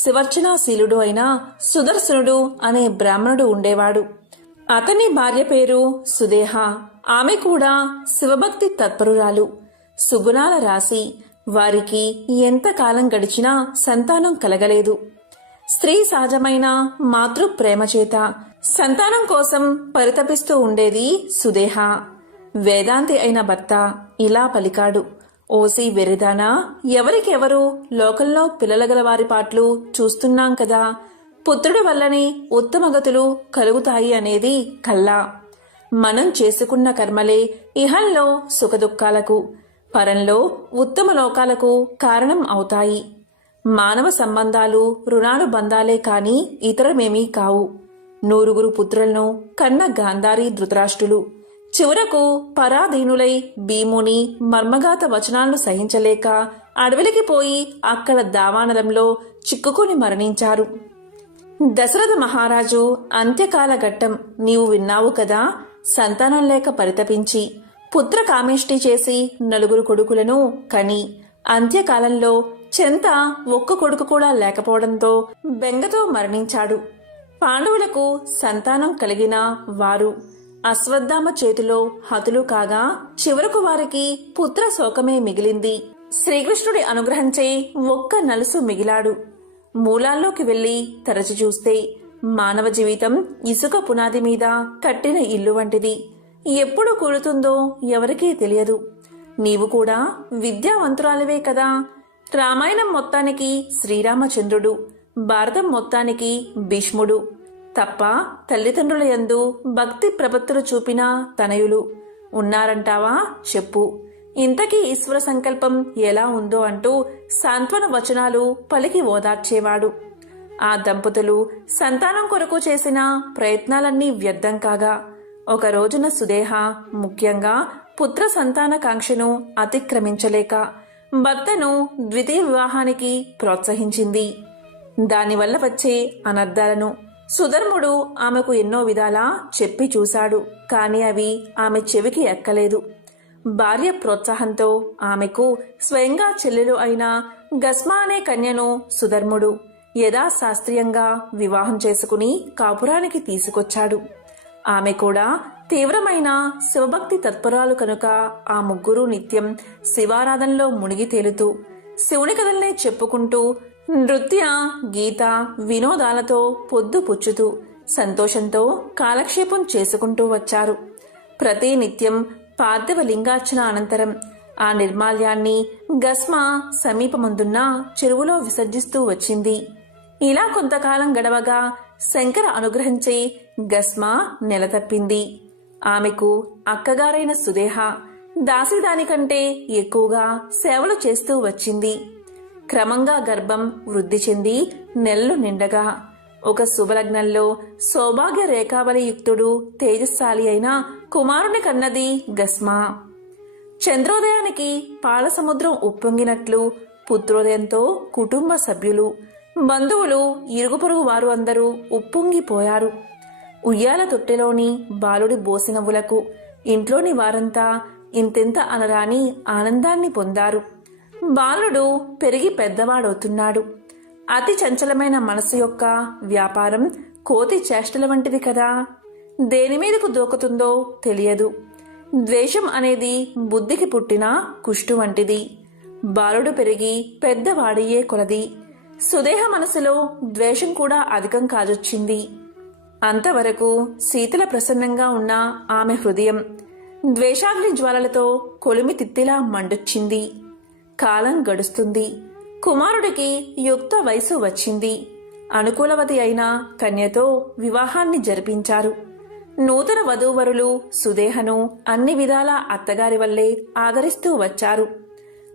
శివర్చనాశీలుడు అయిన సుదర్శనుడు అనే బ్రాహ్మణుడు ఉండేవాడు. అతని భార్య పేరు సుదేహ. ఆమె కూడా శివభక్తి తత్పరురాలు, సుగుణాల రాశి. వారికి ఎంతకాలం గడిచినా సంతానం కలగలేదు. స్త్రీ సహజమైన మాతృ ప్రేమ చేత సంతానం కోసం పరితపిస్తూ ఉండేది సుదేహ. వేదాంతి అయిన భర్త ఇలా పలికాడు: ఓసి వెరిదానా, ఎవరికెవరు లోకంలో పిల్లలగల వారి పాటలు చూస్తున్నాం కదా. పుత్రుడి వల్లనే ఉత్తమగతులు కలుగుతాయి అనేది కల్లా. మనం చేసుకున్న కర్మలే ఇహంలో సుఖదుఖాలకు, పరంలో ఉత్తమ లోకాలకు కారణం అవుతాయి. మానవ సంబంధాలు రుణానుబంధాలే కాని ఇతరమేమీ కావు. 9 పుత్రులను కన్న గాంధారి ధృతరాష్ట్రులు చివరకు పరాధీనులై భీముని మర్మగాత వచనాలను సహించలేక అడవికి పోయి అక్కడ దావానలంలో చిక్కుకుని మరణించారు. దశరథ మహారాజు అంత్యకాల ఘట్టం నీవు విన్నావు కదా. సంతానం లేక పరితపించి పుత్ర కామేష్టి చేసి 9 కొడుకులను కని అంత్యకాలంలో చెంత ఒక్క కొడుకు కూడా లేకపోవడంతో బెంగతో మరణించాడు. పాండవులకు సంతానం కలిగిన వారు అశ్వత్థామ చేతిలో హతులు కాగా చివరకు వారికి పుత్ర శోకమే మిగిలింది. శ్రీకృష్ణుడి అనుగ్రహంచే ఒక్క నలుసు మిగిలాడు. మూలాల్లోకి వెళ్లి తరచి చూస్తే మానవ జీవితం ఇసుక పునాది మీద కట్టిన ఇల్లు వంటిది. ఎప్పుడు కూలుతుందో ఎవరికీ తెలియదు. నీవు కూడా విద్యావంతురాలివే కదా. రామాయణం మొత్తానికి శ్రీరామచంద్రుడు, భారతం మొత్తానికి భీష్ముడు తప్ప తల్లిదండ్రుల యందు భక్తి ప్రపత్తులు చూపిన తనయులు ఉన్నారంటావా చెప్పు. ఇంతకీ ఈశ్వర సంకల్పం ఎలా ఉందో అంటూ సాంత్వన వచనాలు పలికి ఓదార్చేవాడు. ఆ దంపతులు సంతానం కొరకు చేసిన ప్రయత్నాలన్నీ వ్యర్థం కాగా ఒక రోజున సుదేహ ముఖ్యంగా పుత్ర సంతాన కాంక్షను అతిక్రమించలేక భర్తను ద్వితీయ వివాహానికి ప్రోత్సహించింది. దానివల్ల వచ్చే అనర్థాలను సుధర్ముడు ఆమెకు ఎన్నో విధాలా చెప్పి చూశాడు. కాని అవి ఆమె చెవికి ఎక్కలేదు. భార్య ప్రోత్సాహంతో ఆమెకు స్వయంగా చెల్లెలు అయిన గస్మా అనే కన్యను సుధర్ముడు యథాశాస్త్రీయంగా వివాహం చేసుకుని కాపురానికి తీసుకొచ్చాడు. ఆమె కూడా తీవ్రమైన శివభక్తి తత్పరాలు కనుక ఆ ముగ్గురు నిత్యం శివారాధనలో మునిగి తేలుతూ శివుని కథల్నే చెప్పుకుంటూ నృత్య గీత వినోదాలతో పొద్దు పుచ్చుతూ సంతోషంతో కాలక్షేపం చేసుకుంటూ వచ్చారు. ప్రతి నిత్యం పార్థివ లింగార్చన అనంతరం ఆ నిర్మాల్యాన్ని గస్మ సమీపమందున్న చెరువులో విసర్జిస్తూ వచ్చింది. ఇలా కొంతకాలం గడవగా శంకర అనుగ్రహించే గస్మ నెలతప్పింది. ఆమెకు అక్కగారైన సుదేహ దాసిదానికంటే ఎక్కువగా సేవలు చేస్తూ వచ్చింది. క్రమంగా గర్భం వృద్ధి చెంది నెలలు నిండగా ఒక శుభలగ్నంలో సౌభాగ్య రేఖావళి యుక్తుడు తేజస్శాలి అయిన కుమారుని కన్నది గస్మ. చంద్రోదయానికి పాలసముద్రం ఉప్పొంగినట్లు పుత్రోదయంతో కుటుంబ సభ్యులు, బంధువులు, ఇరుగు పొరుగు వారు అందరూ ఉప్పొంగిపోయారు. ఉయ్యాల తొట్టెలోని బాలుడి బోసినవ్వులకు ఇంట్లోని వారంతా ఇంతెంత అనరాని ఆనందాన్ని పొందారు. బాలుడు పెరిగి పెద్దవాడవుతున్నాడు. అతి చంచలమైన మనసు యొక్క వ్యాపారం కోతి చేష్టల వంటిది కదా. దేనిమీదకు దూకుతుందో తెలియదు. ద్వేషం అనేది బుద్ధికి పుట్టిన కుష్టు వంటిది. బాలుడు పెరిగి పెద్దవాడయ్యే కొలది సుదేహ మనసులో ద్వేషం కూడా అధికం కాజొచ్చింది. అంతవరకు శీతల ప్రసన్నంగా ఉన్న ఆమె హృదయం ద్వేషాగ్ని జ్వాలలతో కొలిమి తిత్తిలా మండుచ్చింది. కాలం గడుస్తుంది. కుమారుడికి యుక్త వయసు వచ్చింది. అనుకూలవతి అయిన కన్యతో వివాహాన్ని జరిపించారు. నూతన వధూవరులు సుదేహను అన్ని విధాలా అత్తగారి వల్లే ఆదరిస్తూ వచ్చారు.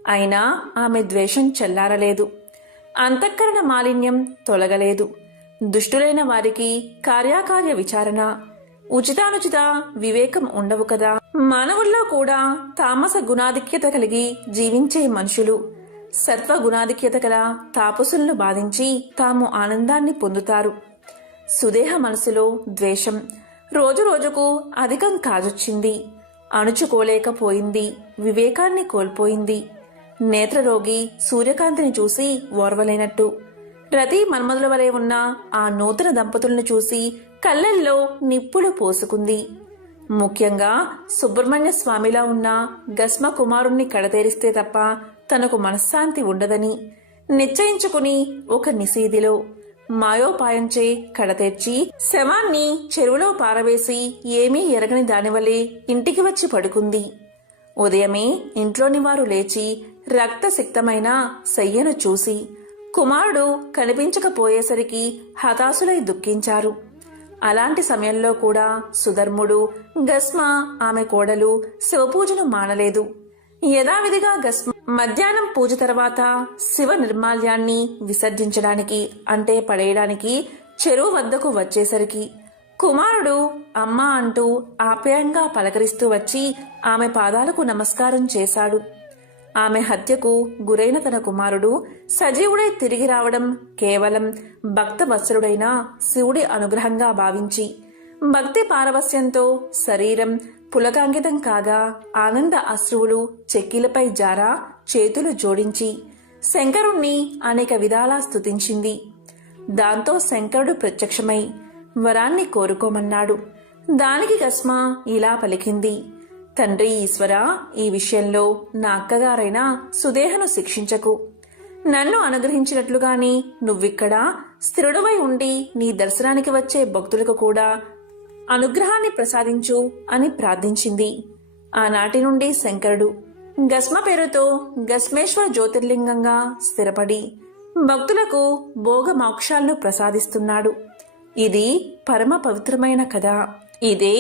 అయినా ఆమె ద్వేషం చల్లారలేదు. అంతఃకరణ మాలిన్యం తొలగలేదు. దుష్టులైన వారికి కార్యాకార్య విచారణ, ఉచితానుచిత వివేకం ఉండవు కదా. మానవుల్లో కూడా తామస గుణాధిక్యత కలిగి జీవించే మనుషులు సత్వగుణాధిక్యత గల తాపసులను బాధించి తాము ఆనందాన్ని పొందుతారు. సుదేహ మనసులో ద్వేషం రోజురోజుకు అధికం కాజొచ్చింది. అణుచుకోలేకపోయింది. వివేకాన్ని కోల్పోయింది. నేత్రరోగి సూర్యకాంతిని చూసి ఓర్వలేనట్టు రతి మన్మధుల వలె ఉన్న ఆ నూతన దంపతులను చూసి కళ్ళల్లో నిప్పులు పోసుకుంది. ముఖ్యంగా సుబ్రహ్మణ్య స్వామిలా ఉన్న గస్మ కుమారుణ్ణి కడతేరిస్తే తప్ప తనకు మనశ్శాంతి ఉండదని నిశ్చయించుకుని ఒక నిశీదిలో మాయోపాయంచే కడతేర్చి శవాన్ని చెరువులో పారవేసి ఏమీ ఎరగని దానివలే ఇంటికి వచ్చి పడుకుంది. ఉదయమే ఇంట్లోని వారు లేచి రక్తసిక్తమైన శయ్యను చూసి కుమారుడు కనిపించకపోయేసరికి హతాశులై దుఃఖించారు. అలాంటి సమయంలో కూడా సుధర్ముడు, గస్మ ఆమె కోడలు శివపూజను మానలేదు. యథావిధిగా గస్మ మధ్యాహ్నం పూజ తర్వాత శివ నిర్మాల్యాన్ని విసర్జించడానికి అంటే పడేయడానికి చెరువు వద్దకు వచ్చేసరికి కుమారుడు అమ్మా అంటూ ఆప్యాయంగా పలకరిస్తూ వచ్చి ఆమె పాదాలకు నమస్కారం చేశాడు. ఆమె హత్యకు గురైన తన కుమారుడు సజీవుడై తిరిగి రావడం కేవలం భక్తవత్సలుడైన శివుడి అనుగ్రహంగా భావించి భక్తి పారవస్యంతో శరీరం పులకాంకితం కాగా ఆనంద అశ్రువులు చెక్కిలపై జారా చేతులు జోడించి శంకరుణ్ణి అనేక విధాలా స్తుతించింది. దాంతో శంకరుడు ప్రత్యక్షమై వరాన్ని కోరుకోమన్నాడు. దానికి గస్మ ఇలా పలికింది: తండ్రి ఈశ్వర, ఈ విషయంలో నా అక్కగారైన సుదేహను శిక్షించకు. నన్ను అనుగ్రహించినట్లుగాని నువ్విక్కడ స్థిరుడవై ఉండి నీ దర్శనానికి వచ్చే భక్తులకు కూడా అనుగ్రహాన్ని ప్రసాదించు అని ప్రార్థించింది. ఆనాటి నుండి శంకరుడు గస్మ పేరుతో గస్మేశ్వర జ్యోతిర్లింగంగా స్థిరపడి భక్తులకు భోగ మోక్షాలను ప్రసాదిస్తున్నాడు. ఇది పరమ పవిత్రమైన కథ. ఇదే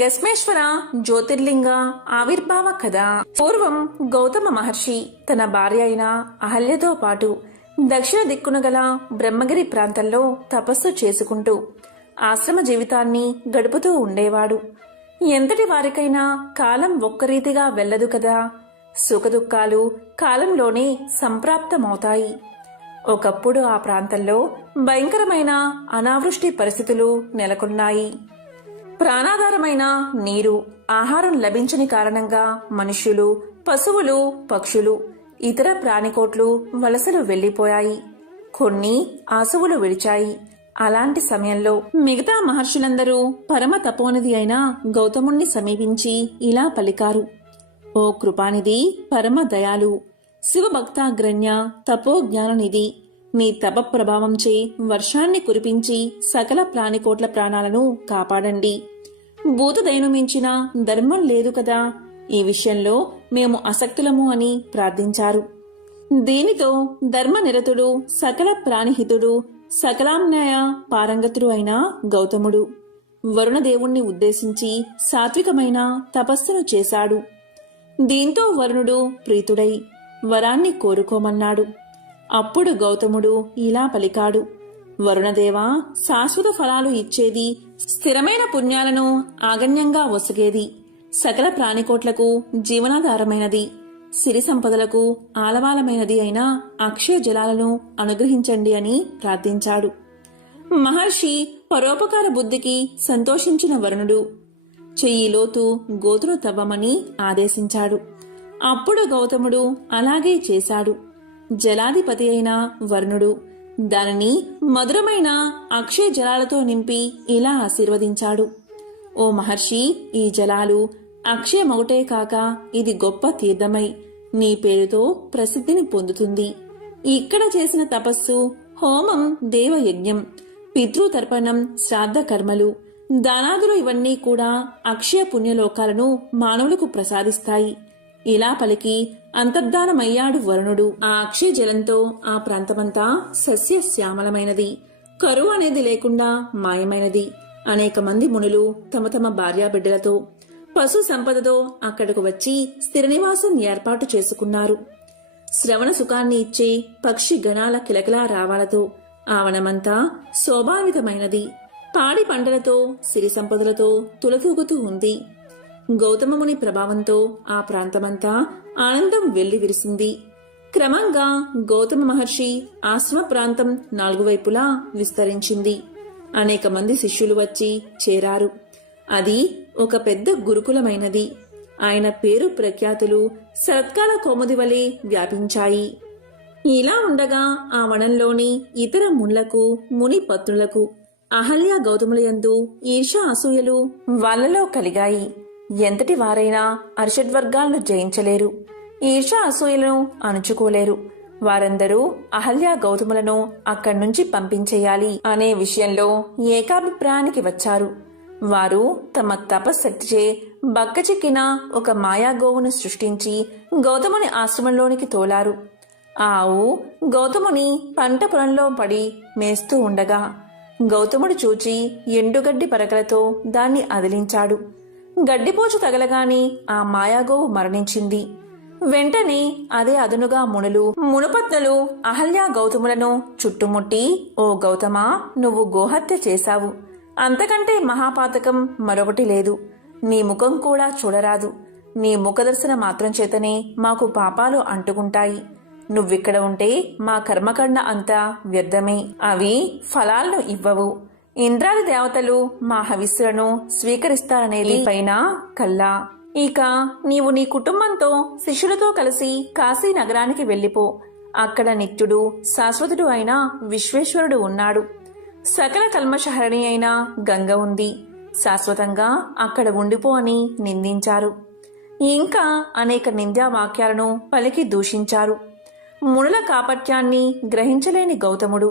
గస్మేశ్వర జ్యోతిర్లింగ ఆవిర్భావ కథ. పూర్వం గౌతమ మహర్షి తన భార్య అయిన అహల్యతో పాటు దక్షిణ దిక్కున గల బ్రహ్మగిరి ప్రాంతంలో తపస్సు చేసుకుంటూ ఆశ్రమ జీవితాన్ని గడుపుతూ ఉండేవాడు. ఎంతటి వారికైనా కాలం ఒక్కరీతిగా వెళ్లదు కదా. సుఖదుఖాలు కాలంలోనే సంప్రాప్తమవుతాయి. ఒకప్పుడు ఆ ప్రాంతంలో భయంకరమైన అనావృష్టి పరిస్థితులు నెలకొన్నాయి. ప్రాణాధారమైన నీరు, ఆహారం లభించని కారణంగా మనుష్యులు, పశువులు, పక్షులు, ఇతర ప్రాణికోట్లు వలసలు వెళ్లిపోయాయి. కొన్ని ఆశువులు విడిచాయి. అలాంటి సమయంలో మిగతా మహర్షులందరూ పరమ తపోనిధి అయిన గౌతముణ్ణి సమీపించి ఇలా పలికారు: ఓ కృపానిధి, పరమ దయాలు, శివభక్తాగ్రణ్య తపోజ్ఞాననిధి, నీ తప ప్రభావంచే వర్షాన్ని కురిపించి సకల ప్రాణికోట్ల ప్రాణాలను కాపాడండి. భూతదయను మించిన ధర్మం లేదు కదా. ఈ విషయంలో మేము అసక్తులము అని ప్రార్థించారు. దీనితో ధర్మనిరతుడు, సకల ప్రాణిహితుడు, సకలాన్యాయ పారంగతుడు అయిన గౌతముడు వరుణదేవుణ్ణి ఉద్దేశించి సాత్వికమైన తపస్సును చేశాడు. దీంతో వరుణుడు ప్రీతుడై వరాన్ని కోరుకోమన్నాడు. అప్పుడు గౌతముడు ఇలా పలికాడు: వరుణదేవా, శాశ్వత ఫలాలు ఇచ్చేది, స్థిరమైన పుణ్యాలను ఆగణ్యంగా ఒసగేది, సకల ప్రాణికోట్లకు జీవనాధారమైనది, సిరి సంపదలకు ఆలవాలమైనది అయిన అక్షయ జలాలను అనుగ్రహించండి అని ప్రార్థించాడు. మహర్షి పరోపకార బుద్ధికి సంతోషించిన వరుణుడు చెయ్యి లోతు గోతును తవ్వమని ఆదేశించాడు. అప్పుడు గౌతముడు అలాగే చేశాడు. జలాధిపతి అయిన వరుణుడు దానిని మధురమైన అక్షయ జలాలతో నింపి ఇలా ఆశీర్వదించాడు: ఓ మహర్షి, ఈ జలాలు అక్షయమొకటే కాక ఇది గొప్ప తీర్థమై నీ పేరుతో ప్రసిద్ధిని పొందుతుంది. ఇక్కడ చేసిన తపస్సు, హోమం, దేవయజ్ఞం, పితృతర్పణం, శ్రాద్ధ కర్మలు, దానాదులు ఇవన్నీ కూడా అక్షయ పుణ్యలోకాలను మానవులకు ప్రసాదిస్తాయి. ఇలా పలికి అంతర్ధానమయ్యాడు వరుణుడు. ఆ అక్షయ జలంతో ఆ ప్రాంతమంతా సస్యశ్యామలమైనది. కరువు అనేది లేకుండా మాయమైనది. అనేక మంది మునులు తమ తమ భార్యాబిడ్డలతో, పశు సంపదతో అక్కడకు వచ్చి స్థిర నివాసం ఏర్పాటు చేసుకున్నారు. శ్రవణ సుఖాన్ని ఇచ్చే పక్షి గణాల కిలకిలా రావాలతో ఆ వనమంతా శోభావితమైనది. పాడి పంటలతో, సిరి సంపదలతో తులతూగుతూ ఉంది. గౌతమముని ప్రభావంతో ఆ ప్రాంతమంతా ఆనందం వెల్లివిరిసింది. క్రమంగా గౌతమ మహర్షి ఆశ్రమ ప్రాంతం 4 వైపులా విస్తరించింది. అనేక మంది శిష్యులు వచ్చి చేరారు. అది ఒక పెద్ద గురుకులమైనది. ఆయన పేరు ప్రఖ్యాతులు శరత్కాల కోముది వలె వ్యాపించాయి. ఇలా ఉండగా ఆ వనంలోని ఇతర మునులకు, ముని పత్నులకు అహల్య గౌతములయందు ఈర్ష్య అసూయలు వాళ్ళలో కలిగాయి. ఎంతటి వారైనా అర్షడ్వర్గాలను జయించలేరు, ఈర్ష్య అసూయలను అణుచుకోలేరు. వారందరూ అహల్య గౌతములను అక్కడి నుంచి పంపించేయాలి అనే విషయంలో ఏకాభిప్రాయానికి వచ్చారు. వారు తమ తపశక్తిచే బక్కచిక్కిన ఒక మాయాగోవును సృష్టించి గౌతముని ఆశ్రమంలోనికి తోలారు. ఆ ఆవు గౌతముని పంట పొలంలో పడి మేస్తూ ఉండగా గౌతముడు చూచి ఎండుగడ్డి పరకలతో దాన్ని అదిలించాడు. గడ్డిపోచు తగలగాని ఆ మాయాగోవు మరణించింది. వెంటనే అదే అదునుగా మునుపత్నులు అహల్య గౌతములను చుట్టుముట్టి, ఓ గౌతమా, నువ్వు గోహత్య చేశావు. అంతకంటే మహాపాతకం మరొకటి లేదు. నీ ముఖం కూడా చూడరాదు. నీ ముఖదర్శన మాత్రం చేతనే మాకు పాపాలు అంటుకుంటాయి. నువ్విక్కడ ఉంటే మా కర్మకండ అంతా వ్యర్థమే. అవి ఫలాలను ఇవ్వవు. ఇంద్రాది దేవతలు మా హవిస్సులను స్వీకరిస్తారనేది పైన కల్లా. ఇక నీవు నీ కుటుంబంతో శిష్యులతో కలిసి కాశీ నగరానికి వెళ్ళిపో. అక్కడ నిత్యుడు శాశ్వతుడు అయిన విశ్వేశ్వరుడు ఉన్నాడు. సకల కల్మషహరణి అయిన గంగ ఉంది. శాశ్వతంగా అక్కడ ఉండిపో అని నిందించారు. ఇంకా అనేక నింద్యా వాక్యాలను పలికి దూషించారు. మునుల కాపట్యాన్ని గ్రహించలేని గౌతముడు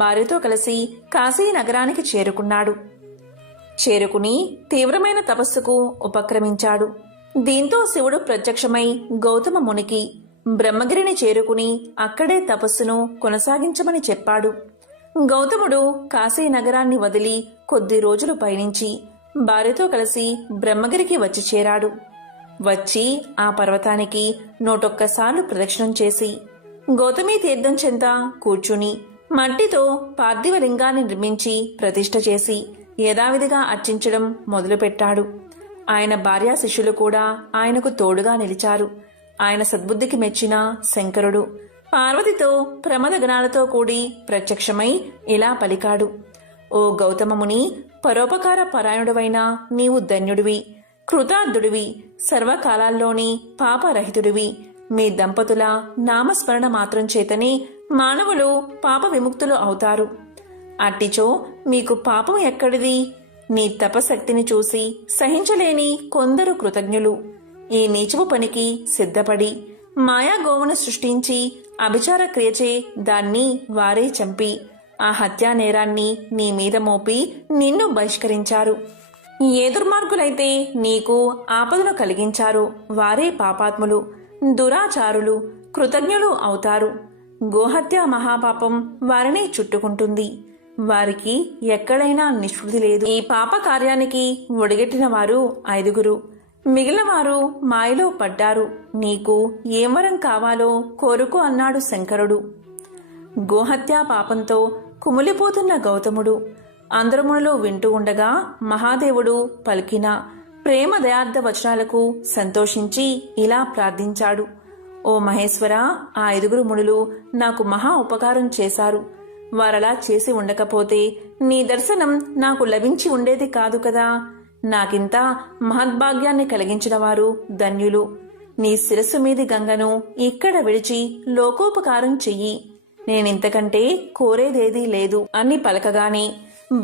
భార్యతో కలిసి కాశీ నగరానికి చేరుకున్నాడు. చేరుకుని తీవ్రమైన తపస్సుకు ఉపక్రమించాడు. దీంతో శివుడు ప్రత్యక్షమై గౌతమ మునికి బ్రహ్మగిరిని చేరుకుని అక్కడే తపస్సును కొనసాగించమని చెప్పాడు. గౌతముడు కాశీ నగరాన్ని వదిలి కొద్ది రోజులు పయనించి భార్యతో కలిసి బ్రహ్మగిరికి వచ్చి చేరాడు. వచ్చి ఆ పర్వతానికి 101 సార్లు ప్రదక్షిణం చేసి గౌతమీ తీర్థం చెంత కూర్చుని మట్టితో పార్థివలింగాన్ని నిర్మించి ప్రతిష్ఠ చేసి యథావిధిగా అర్చించడం మొదలుపెట్టాడు. ఆయన భార్యా శిష్యులు కూడా ఆయనకు తోడుగా నిలిచారు. ఆయన సద్బుద్ధికి మెచ్చిన శంకరుడు పార్వతితో ప్రమద గణాలతో కూడి ప్రత్యక్షమై ఇలా పలికాడు. ఓ గౌతమముని, పరోపకార పరాయణుడవైన నీవు ధన్యుడివి, కృతార్థుడివి, సర్వకాలాల్లోని పాపరహితుడివి. మీ దంపతుల నామస్మరణ మాత్రం చేతనే మానవులు పాప విముక్తులు అవుతారు. అట్టిచో మీకు పాపం ఎక్కడిది? నీ తపశక్తిని చూసి సహించలేని కొందరు కృతజ్ఞులు ఈ నీచపు పనికి సిద్ధపడి మాయాగోవును సృష్టించి అభిచార క్రియచే దాన్ని వారే చంపి ఆ హత్యా నేరాన్ని నీ మీద మోపి నిన్ను బహిష్కరించారు. ఏ దుర్మార్గులైతే నీకు ఆపదను కలిగించారో వారే పాపాత్ములు, దురాచారులు, కృతజ్ఞులు అవుతారు. గోహత్య మహాపాపం వారిని చుట్టుకుంటుంది. వారికి ఎక్కడైనా నిష్కృతి లేదు. ఈ పాప కార్యానికి ఒడిగట్టిన వారు 5. మిగిలిన వారు మాయలో పడ్డారు. నీకు ఏం వరం కావాలో కోరుకో అన్నాడు శంకరుడు. గోహత్యా పాపంతో కుమిలిపోతున్న గౌతముడు అందరమునులు వింటూ ఉండగా మహాదేవుడు పలికిన ప్రేమ దయార్థ వచనాలకు సంతోషించి ఇలా ప్రార్థించాడు. ఓ మహేశ్వర, ఆ 5 మునులు నాకు మహా ఉపకారం చేశారు. వారలా చేసి ఉండకపోతే నీ దర్శనం నాకు లభించి ఉండేది కాదు కదా. నాకింత మహద్భాగ్యాన్ని కలిగించిన వారు ధన్యులు. నీ శిరస్సు మీది గంగను ఇక్కడ విడిచి లోకోపకారం చెయ్యి. నేనింతకంటే కోరేదేదీ లేదు అని పలకగానే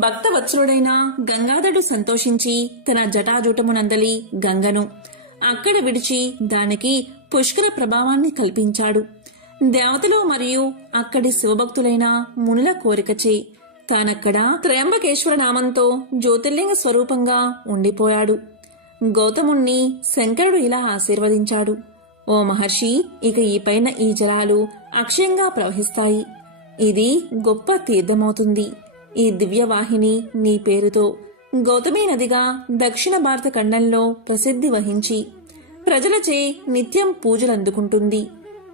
భక్తవత్సలుడైన గంగాధరుడు సంతోషించి తన జటాజూటమునందలి గంగను అక్కడ విడిచి దానికి పుష్కర ప్రభావాన్ని కల్పించాడు. దేవతలు మరియు అక్కడి శివభక్తులైన మునుల కోరికచే తానక్కడ త్రయంబకేశ్వర నామంతో జ్యోతిర్లింగ స్వరూపంగా ఉండిపోయాడు. గౌతముణ్ణి శంకరుడు ఇలా ఆశీర్వదించాడు. ఓ మహర్షి, ఇక ఈ పైన ఈ జలాలు అక్షయంగా ప్రవహిస్తాయి. ఇది గొప్ప తీర్థమవుతుంది. ఈ దివ్యవాహిని నీ పేరుతో గౌతమీ నదిగా దక్షిణ భారత ఖండంలో ప్రసిద్ధి వహించి ప్రజలచే నిత్యం పూజలందుకుంటుంది.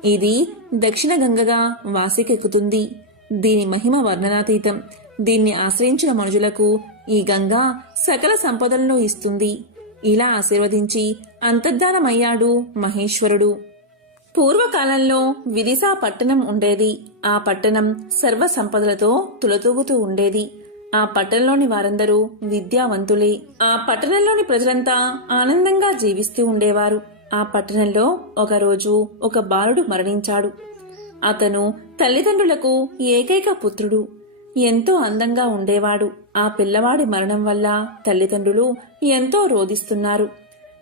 ఇది దక్షిణ గంగగా వాసికెక్కుతుంది. దీని మహిమ వర్ణనాతీతం. దీన్ని ఆశ్రయించిన మనుషులకు ఈ గంగా సకల సంపదలను ఇస్తుంది. ఇలా ఆశీర్వదించి అంతర్ధానమయ్యాడు మహేశ్వరుడు. పూర్వకాలంలో విదిశా పట్టణం ఉండేది. ఆ పట్టణం సర్వ సంపదలతో తులతూగుతూ ఉండేది. ఆ పట్టణంలోని వారందరూ విద్యావంతులే. ఆ పట్టణంలోని ప్రజలంతా ఆనందంగా జీవిస్తూ ఉండేవారు. ఆ పట్టణంలో ఒకరోజు ఒక బాలుడు మరణించాడు. అతను తల్లిదండ్రులకు ఏకైక పుత్రుడు. ఎంతో అందంగా ఉండేవాడు. ఆ పిల్లవాడి మరణం వల్ల తల్లిదండ్రులు ఎంతో రోదిస్తున్నారు.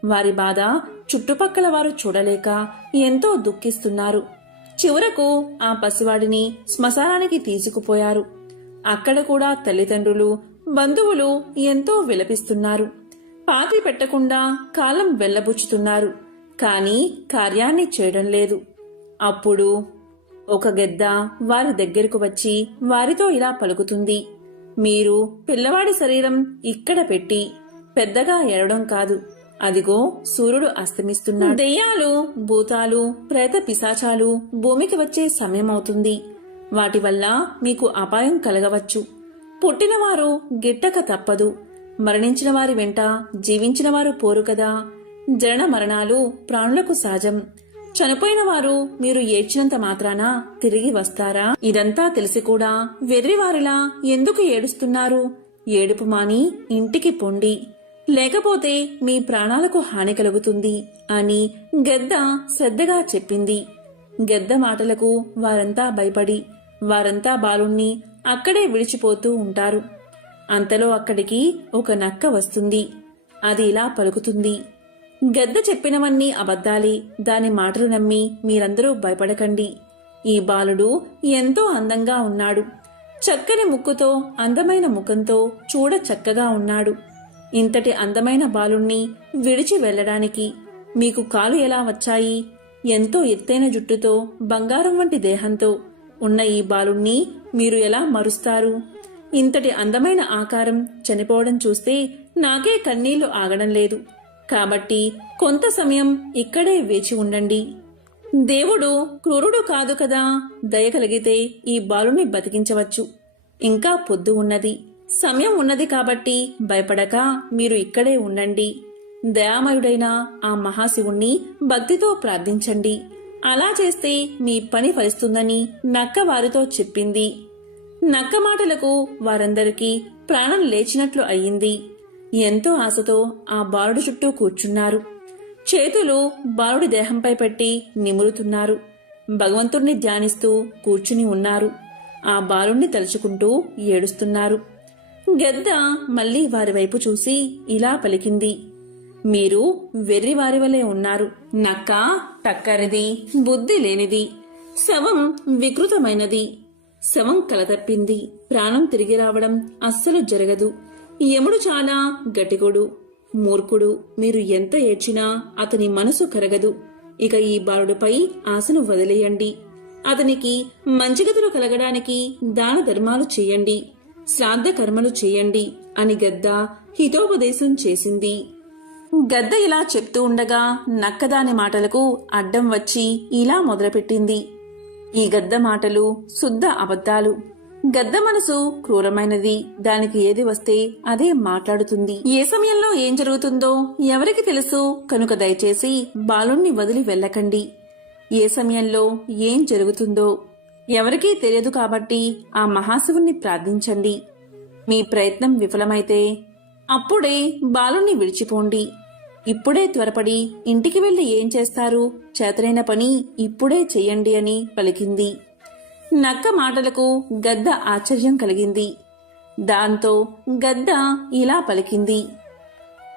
వారి బాధ చుట్టుపక్కల వారు చూడలేక ఎంతో దుఃఖిస్తున్నారు. చివరకు ఆ పసివాడిని శ్మశానానికి తీసుకుపోయారు. అక్కడ కూడా తల్లిదండ్రులు, బంధువులు ఎంతో విలపిస్తున్నారు. పాతి పెట్టకుండా కాలం వెళ్లబుచ్చుతున్నారు. కాని కార్యాన్ని చేయడం లేదు. అప్పుడు ఒక గెద్ద వారి దగ్గరకు వచ్చి వారితో ఇలా పలుకుతుంది. మీరు పిల్లవాడి శరీరం ఇక్కడ పెట్టి పెద్దగా ఎడడం కాదు. అదిగో సూర్యుడు అస్తమిస్తున్నాడు. దెయ్యాలు, భూతాలు, ప్రేత పిశాచాలు భూమికి వచ్చే సమయమవుతుంది. వాటి వల్ల మీకు అపాయం కలగవచ్చు. పుట్టినవారు గిట్టక తప్పదు. మరణించిన వారి వెంట జీవించిన వారు పోరు కదా. జనన మరణాలు ప్రాణులకు సహజం. చనిపోయిన వారు మీరు ఏడ్చినంత మాత్రాన తిరిగి వస్తారా? ఇదంతా తెలిసి కూడా వెర్రివారిలా ఎందుకు ఏడుస్తున్నారు? ఏడుపు మాని ఇంటికి పొండి, లేకపోతే మీ ప్రాణాలకు హాని కలుగుతుంది అని గెద్ద శ్రద్ధగా చెప్పింది. గెద్ద మాటలకు వారంతా భయపడి వారంతా బాలుణ్ణి అక్కడే విడిచిపోతూ ఉంటారు. అంతలో అక్కడికి ఒక నక్క వస్తుంది. అది ఇలా పలుకుతుంది. గెద్ద చెప్పినవన్నీ అబద్ధాలే. దాని మాటలు నమ్మి మీరందరూ భయపడకండి. ఈ బాలుడు ఎంతో అందంగా ఉన్నాడు. చక్కని ముక్కుతో, అందమైన ముఖంతో చూడ చక్కగా ఉన్నాడు. ఇంతటి అందమైన బాలుణ్ణి విడిచి వెళ్లడానికి మీకు కాలు ఎలా వచ్చాయి? ఎంతో ఎత్తైన జుట్టుతో, బంగారం వంటి దేహంతో ఉన్న ఈ బాలుణ్ణి మీరు ఎలా మరుస్తారు? ఇంతటి అందమైన ఆకారం చనిపోవడం చూస్తే నాకే కన్నీళ్లు ఆగడం లేదు. కాబట్టి కొంత సమయం ఇక్కడే వేచి ఉండండి. దేవుడు క్రూరుడు కాదు కదా. దయ కలిగితే ఈ బాలుని బతికించవచ్చు. ఇంకా పొద్దు ఉన్నది, సమయం ఉన్నది కాబట్టి భయపడక మీరు ఇక్కడే ఉండండి. దయామయుడైన ఆ మహాశివుణ్ణి భక్తితో ప్రార్థించండి. అలా చేస్తే మీ పని ఫలిస్తుందని నక్క వారితో చెప్పింది. నక్క మాటలకు వారందరికీ ప్రాణం లేచినట్లు అయ్యింది. ఎంతో ఆశతో ఆ బాలుడు చుట్టూ కూర్చున్నారు. చేతులు బాలుడి దేహంపై పెట్టి నిమురుతున్నారు. భగవంతుణ్ణి ధ్యానిస్తూ కూర్చుని ఉన్నారు. ఆ బాలుణ్ణి తలుచుకుంటూ ఏడుస్తున్నారు. గెద్ద మళ్లీ వారి వైపు చూసి ఇలా పలికింది. మీరు వెర్రివారి వలె ఉన్నారు. నక్క టక్కరిది, బుద్ధి లేనిది, శవం వికృతమైనది. శవం కలతప్పింది. ప్రాణం తిరిగి రావడం అస్సలు జరగదు. యముడు చాలా గటికుడు, మూర్ఖుడు. మీరు ఎంత ఏడ్చినా అతని మనసు కరగదు. ఇక ఈ బాలుడిపై ఆశను వదిలేయండి. అతనికి మంచిగతులు కలగడానికి దాన ధర్మాలు చేయండి, శ్రాద్ధ కర్మలు చేయండి అని గద్ద హితోపదేశం చేసింది. గద్ద ఇలా చెప్తూ ఉండగా నక్క దాని మాటలకు అడ్డం వచ్చి ఇలా మొదలుపెట్టింది. ఈ గద్ద మాటలు శుద్ధ అబద్ధాలు. గద్ద మనసు క్రూరమైనది. దానికి ఏది వస్తే అదే మాట్లాడుతుంది. ఏ సమయంలో ఏం జరుగుతుందో ఎవరికి తెలుసు కనుక దయచేసి బాలుణ్ణి వదిలి వెళ్ళకండి. ఏ సమయంలో ఏం జరుగుతుందో ఎవరికీ తెలియదు కాబట్టి ఆ మహాశివుణ్ణి ప్రార్థించండి. మీ ప్రయత్నం విఫలమైతే అప్పుడే బాలుణ్ణి విడిచిపోండి. ఇప్పుడే త్వరపడి ఇంటికి వెళ్లి ఏం చేస్తారు? చేతనైన పని ఇప్పుడే చెయ్యండి అని పలికింది. నక్క మాటలకు గద్ద ఆశ్చర్యం కలిగింది. దాంతో గద్ద ఇలా పలికింది.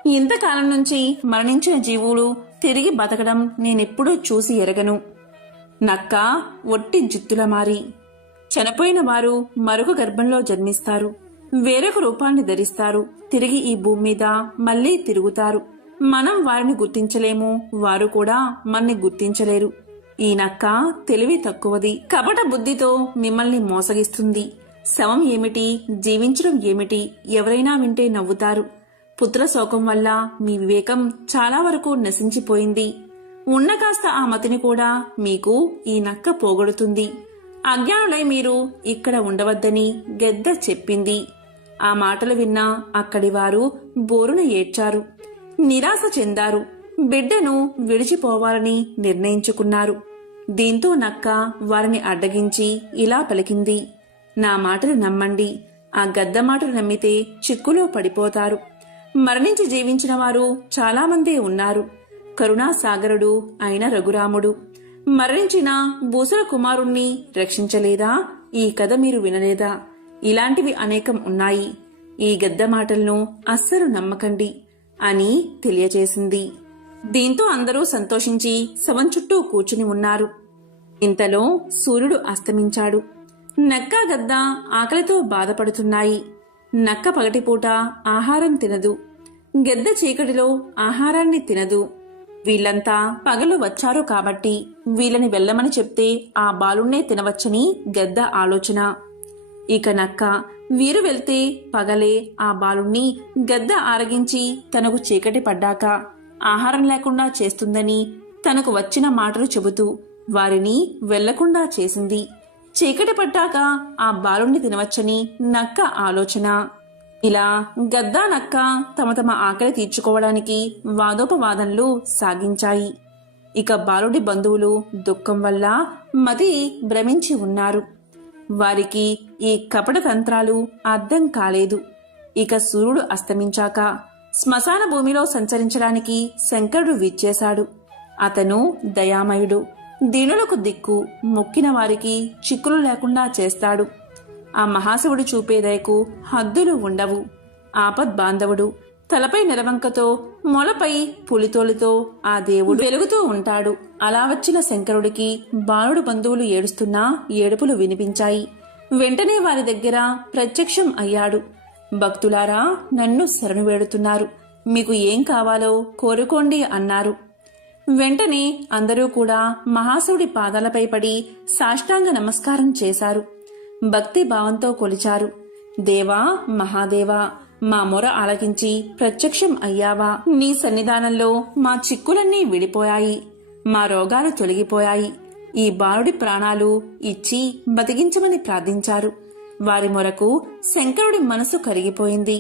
ఇంతకాలం నుంచి మరణించిన జీవులు తిరిగి బతకడం నేనెప్పుడూ చూసి ఎరగను. నక్క ఒట్టి జిత్తుల మారి చనిపోయిన వారు మరొక గర్భంలో జన్మిస్తారు, వేరొక రూపాన్ని ధరిస్తారు, తిరిగి ఈ భూమి మీద మళ్లీ తిరుగుతారు. మనం వారిని గుర్తించలేము, వారు కూడా మన్ని గుర్తించలేరు. ఈ నక్క తెలివి తక్కువది, కపట బుద్ధితో మిమ్మల్ని మోసగిస్తుంది. శవం ఏమిటి, జీవించడం ఏమిటి ఎవరైనా వింటే నవ్వుతారు. పుత్ర శోకం వల్ల మీ వివేకం చాలా వరకు నశించిపోయింది. ఉన్న కాస్త ఆ మతిని కూడా మీకు ఈ నక్క పోగొడుతుంది. అజ్ఞానులై మీరు ఇక్కడ ఉండవద్దని గెద్ద చెప్పింది. ఆ మాటలు విన్నా అక్కడి వారు బోరున ఏడ్చారు, నిరాశ చెందారు, బిడ్డను విడిచిపోవాలని నిర్ణయించుకున్నారు. దీంతో నక్క వారిని అడ్డగించి ఇలా పలికింది, నా మాటలు నమ్మండి. ఆ గద్ద మాటలు నమ్మితే చిక్కులో పడిపోతారు. మరణించి జీవించిన వారు చాలామందే ఉన్నారు. కరుణాసాగరుడు అయిన రఘురాముడు మరణించిన భూసుర కుమారుణ్ణి రక్షించలేదా? ఈ కథ మీరు వినలేదా? ఇలాంటివి అనేకం ఉన్నాయి. ఈ గద్ద మాటలను అస్సలు నమ్మకండి అని తెలియజేసింది. దీంతో అందరూ సంతోషించి శవం చుట్టూ కూర్చుని ఉన్నారు. ఇంతలో సూర్యుడు అస్తమించాడు. నక్క గద్ద ఆకలితో బాధపడుతున్నాయి. నక్క పగటిపూట ఆహారం తినదు, గెద్ద చీకటిలో ఆహారాన్ని తినదు. వీళ్లంతా పగలు వచ్చారు కాబట్టి వీళ్ళని వెళ్ళమని చెప్తే ఆ బాలుణ్ణే తినవచ్చని గెద్ద ఆలోచన. ఇక నక్క వీరు వెళ్తే పగలే ఆ బాలుణ్ణి గద్ద ఆరగించి తనకు చీకటి పడ్డాక ఆహారం లేకుండా చేస్తుందని తనకు వచ్చిన మాటలు చెబుతూ వారిని వెళ్లకుండా చేసింది. చీకటి పడ్డాక ఆ బాలుణ్ణి తినవచ్చని నక్క ఆలోచన. ఇలా గద్ద నక్క తమ తమ ఆకలి తీర్చుకోవడానికి వాదోపవాదనలు సాగించాయి. ఇక బాలుడి బంధువులు దుఃఖం వల్ల మది భ్రమించి ఉన్నారు. వారికి ఈ కపట తంత్రాలు అర్థం కాలేదు. ఇక సూర్యుడు అస్తమించాక శ్మశాన భూమిలో సంచరించడానికి శంకరుడు విచ్చేశాడు. అతను దయామయుడు, దీనులకు దిక్కు, మొక్కిన వారికి చిక్కులు లేకుండా చేస్తాడు. ఆ మహాశివుడు చూపే దయకు హద్దులు ఉండవు. ఆపద్ బాంధవుడు, తలపై నిలవంకతో మొలపై పులితోలితో ఆ దేవుడు వెలుగుతూ ఉంటాడు. అలా వచ్చిన శంకరుడికి బాలుడు బంధువులు ఏడుస్తున్నా ఏడుపులు వినిపించాయి. వెంటనే వారి దగ్గర ప్రత్యక్షం అయ్యాడు. భక్తులారా, నన్ను శరణు వేడుతున్నారు, మీకు ఏం కావాలో కోరుకోండి అన్నారు. వెంటనే అందరూ కూడా మహాశివుడి పాదాలపై పడి సాష్టాంగ నమస్కారం చేశారు. భక్తి భావంతో కొలిచారు. దేవా, మహాదేవా, మా మొర ఆలకించి ప్రత్యక్షం అయ్యావా? నీ సన్నిధానంలో మా చిక్కులన్నీ విడిపోయాయి, మా రోగాలు తొలగిపోయాయి. ఈ బాలుడి ప్రాణాలు ఇచ్చి బతికించమని ప్రార్థించారు. వారి మొరకు శంకరుడి మనసు కరిగిపోయింది.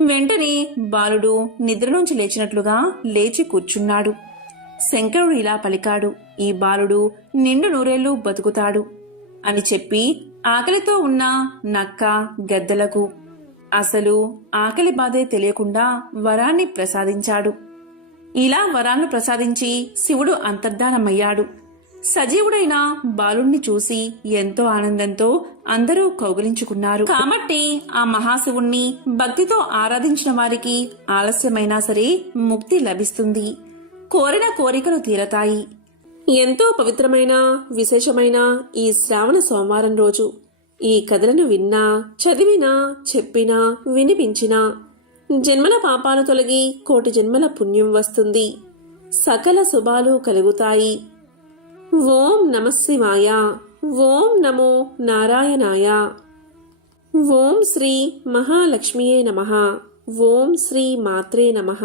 వెంటనే బాలుడు నిద్ర నుంచి లేచినట్లుగా లేచి కూర్చున్నాడు. శంకరుడు ఇలా పలికాడు, ఈ బాలుడు నిండు నూరేళ్లు బతుకుతాడు అని చెప్పి ఆకలితో ఉన్న నక్క గద్దలకు అసలు ఆకలి బాధే తెలియకుండా వరాన్ని ప్రసాదించాడు. ఇలా వరాన్ని ప్రసాదించి శివుడు అంతర్ధానమయ్యాడు. సజీవుడైన బాలుణ్ణి చూసి ఎంతో ఆనందంతో అందరూ కౌగిలించుకున్నారు. కాబట్టి ఆ మహాశివుణ్ణి భక్తితో ఆరాధించిన వారికి ఆలస్యమైనా సరే ముక్తి లభిస్తుంది, కోరిన కోరికలు తీరతాయి. ఎంతో పవిత్రమైన విశేషమైన ఈ శ్రావణ సోమవారం రోజు ఈ కథలను విన్నా, చదివినా, చెప్పినా, వినిపించినా జన్మల పాపాలు తొలగి కోటి జన్మల పుణ్యం వస్తుంది, సకల శుభాలు కలుగుతాయి. ఓం నమఃశివాయ. ఓం నమో నారాయణాయ. ఓం శ్రీ మహాలక్ష్మియే నమః. ఓం శ్రీ మాత్రే నమః.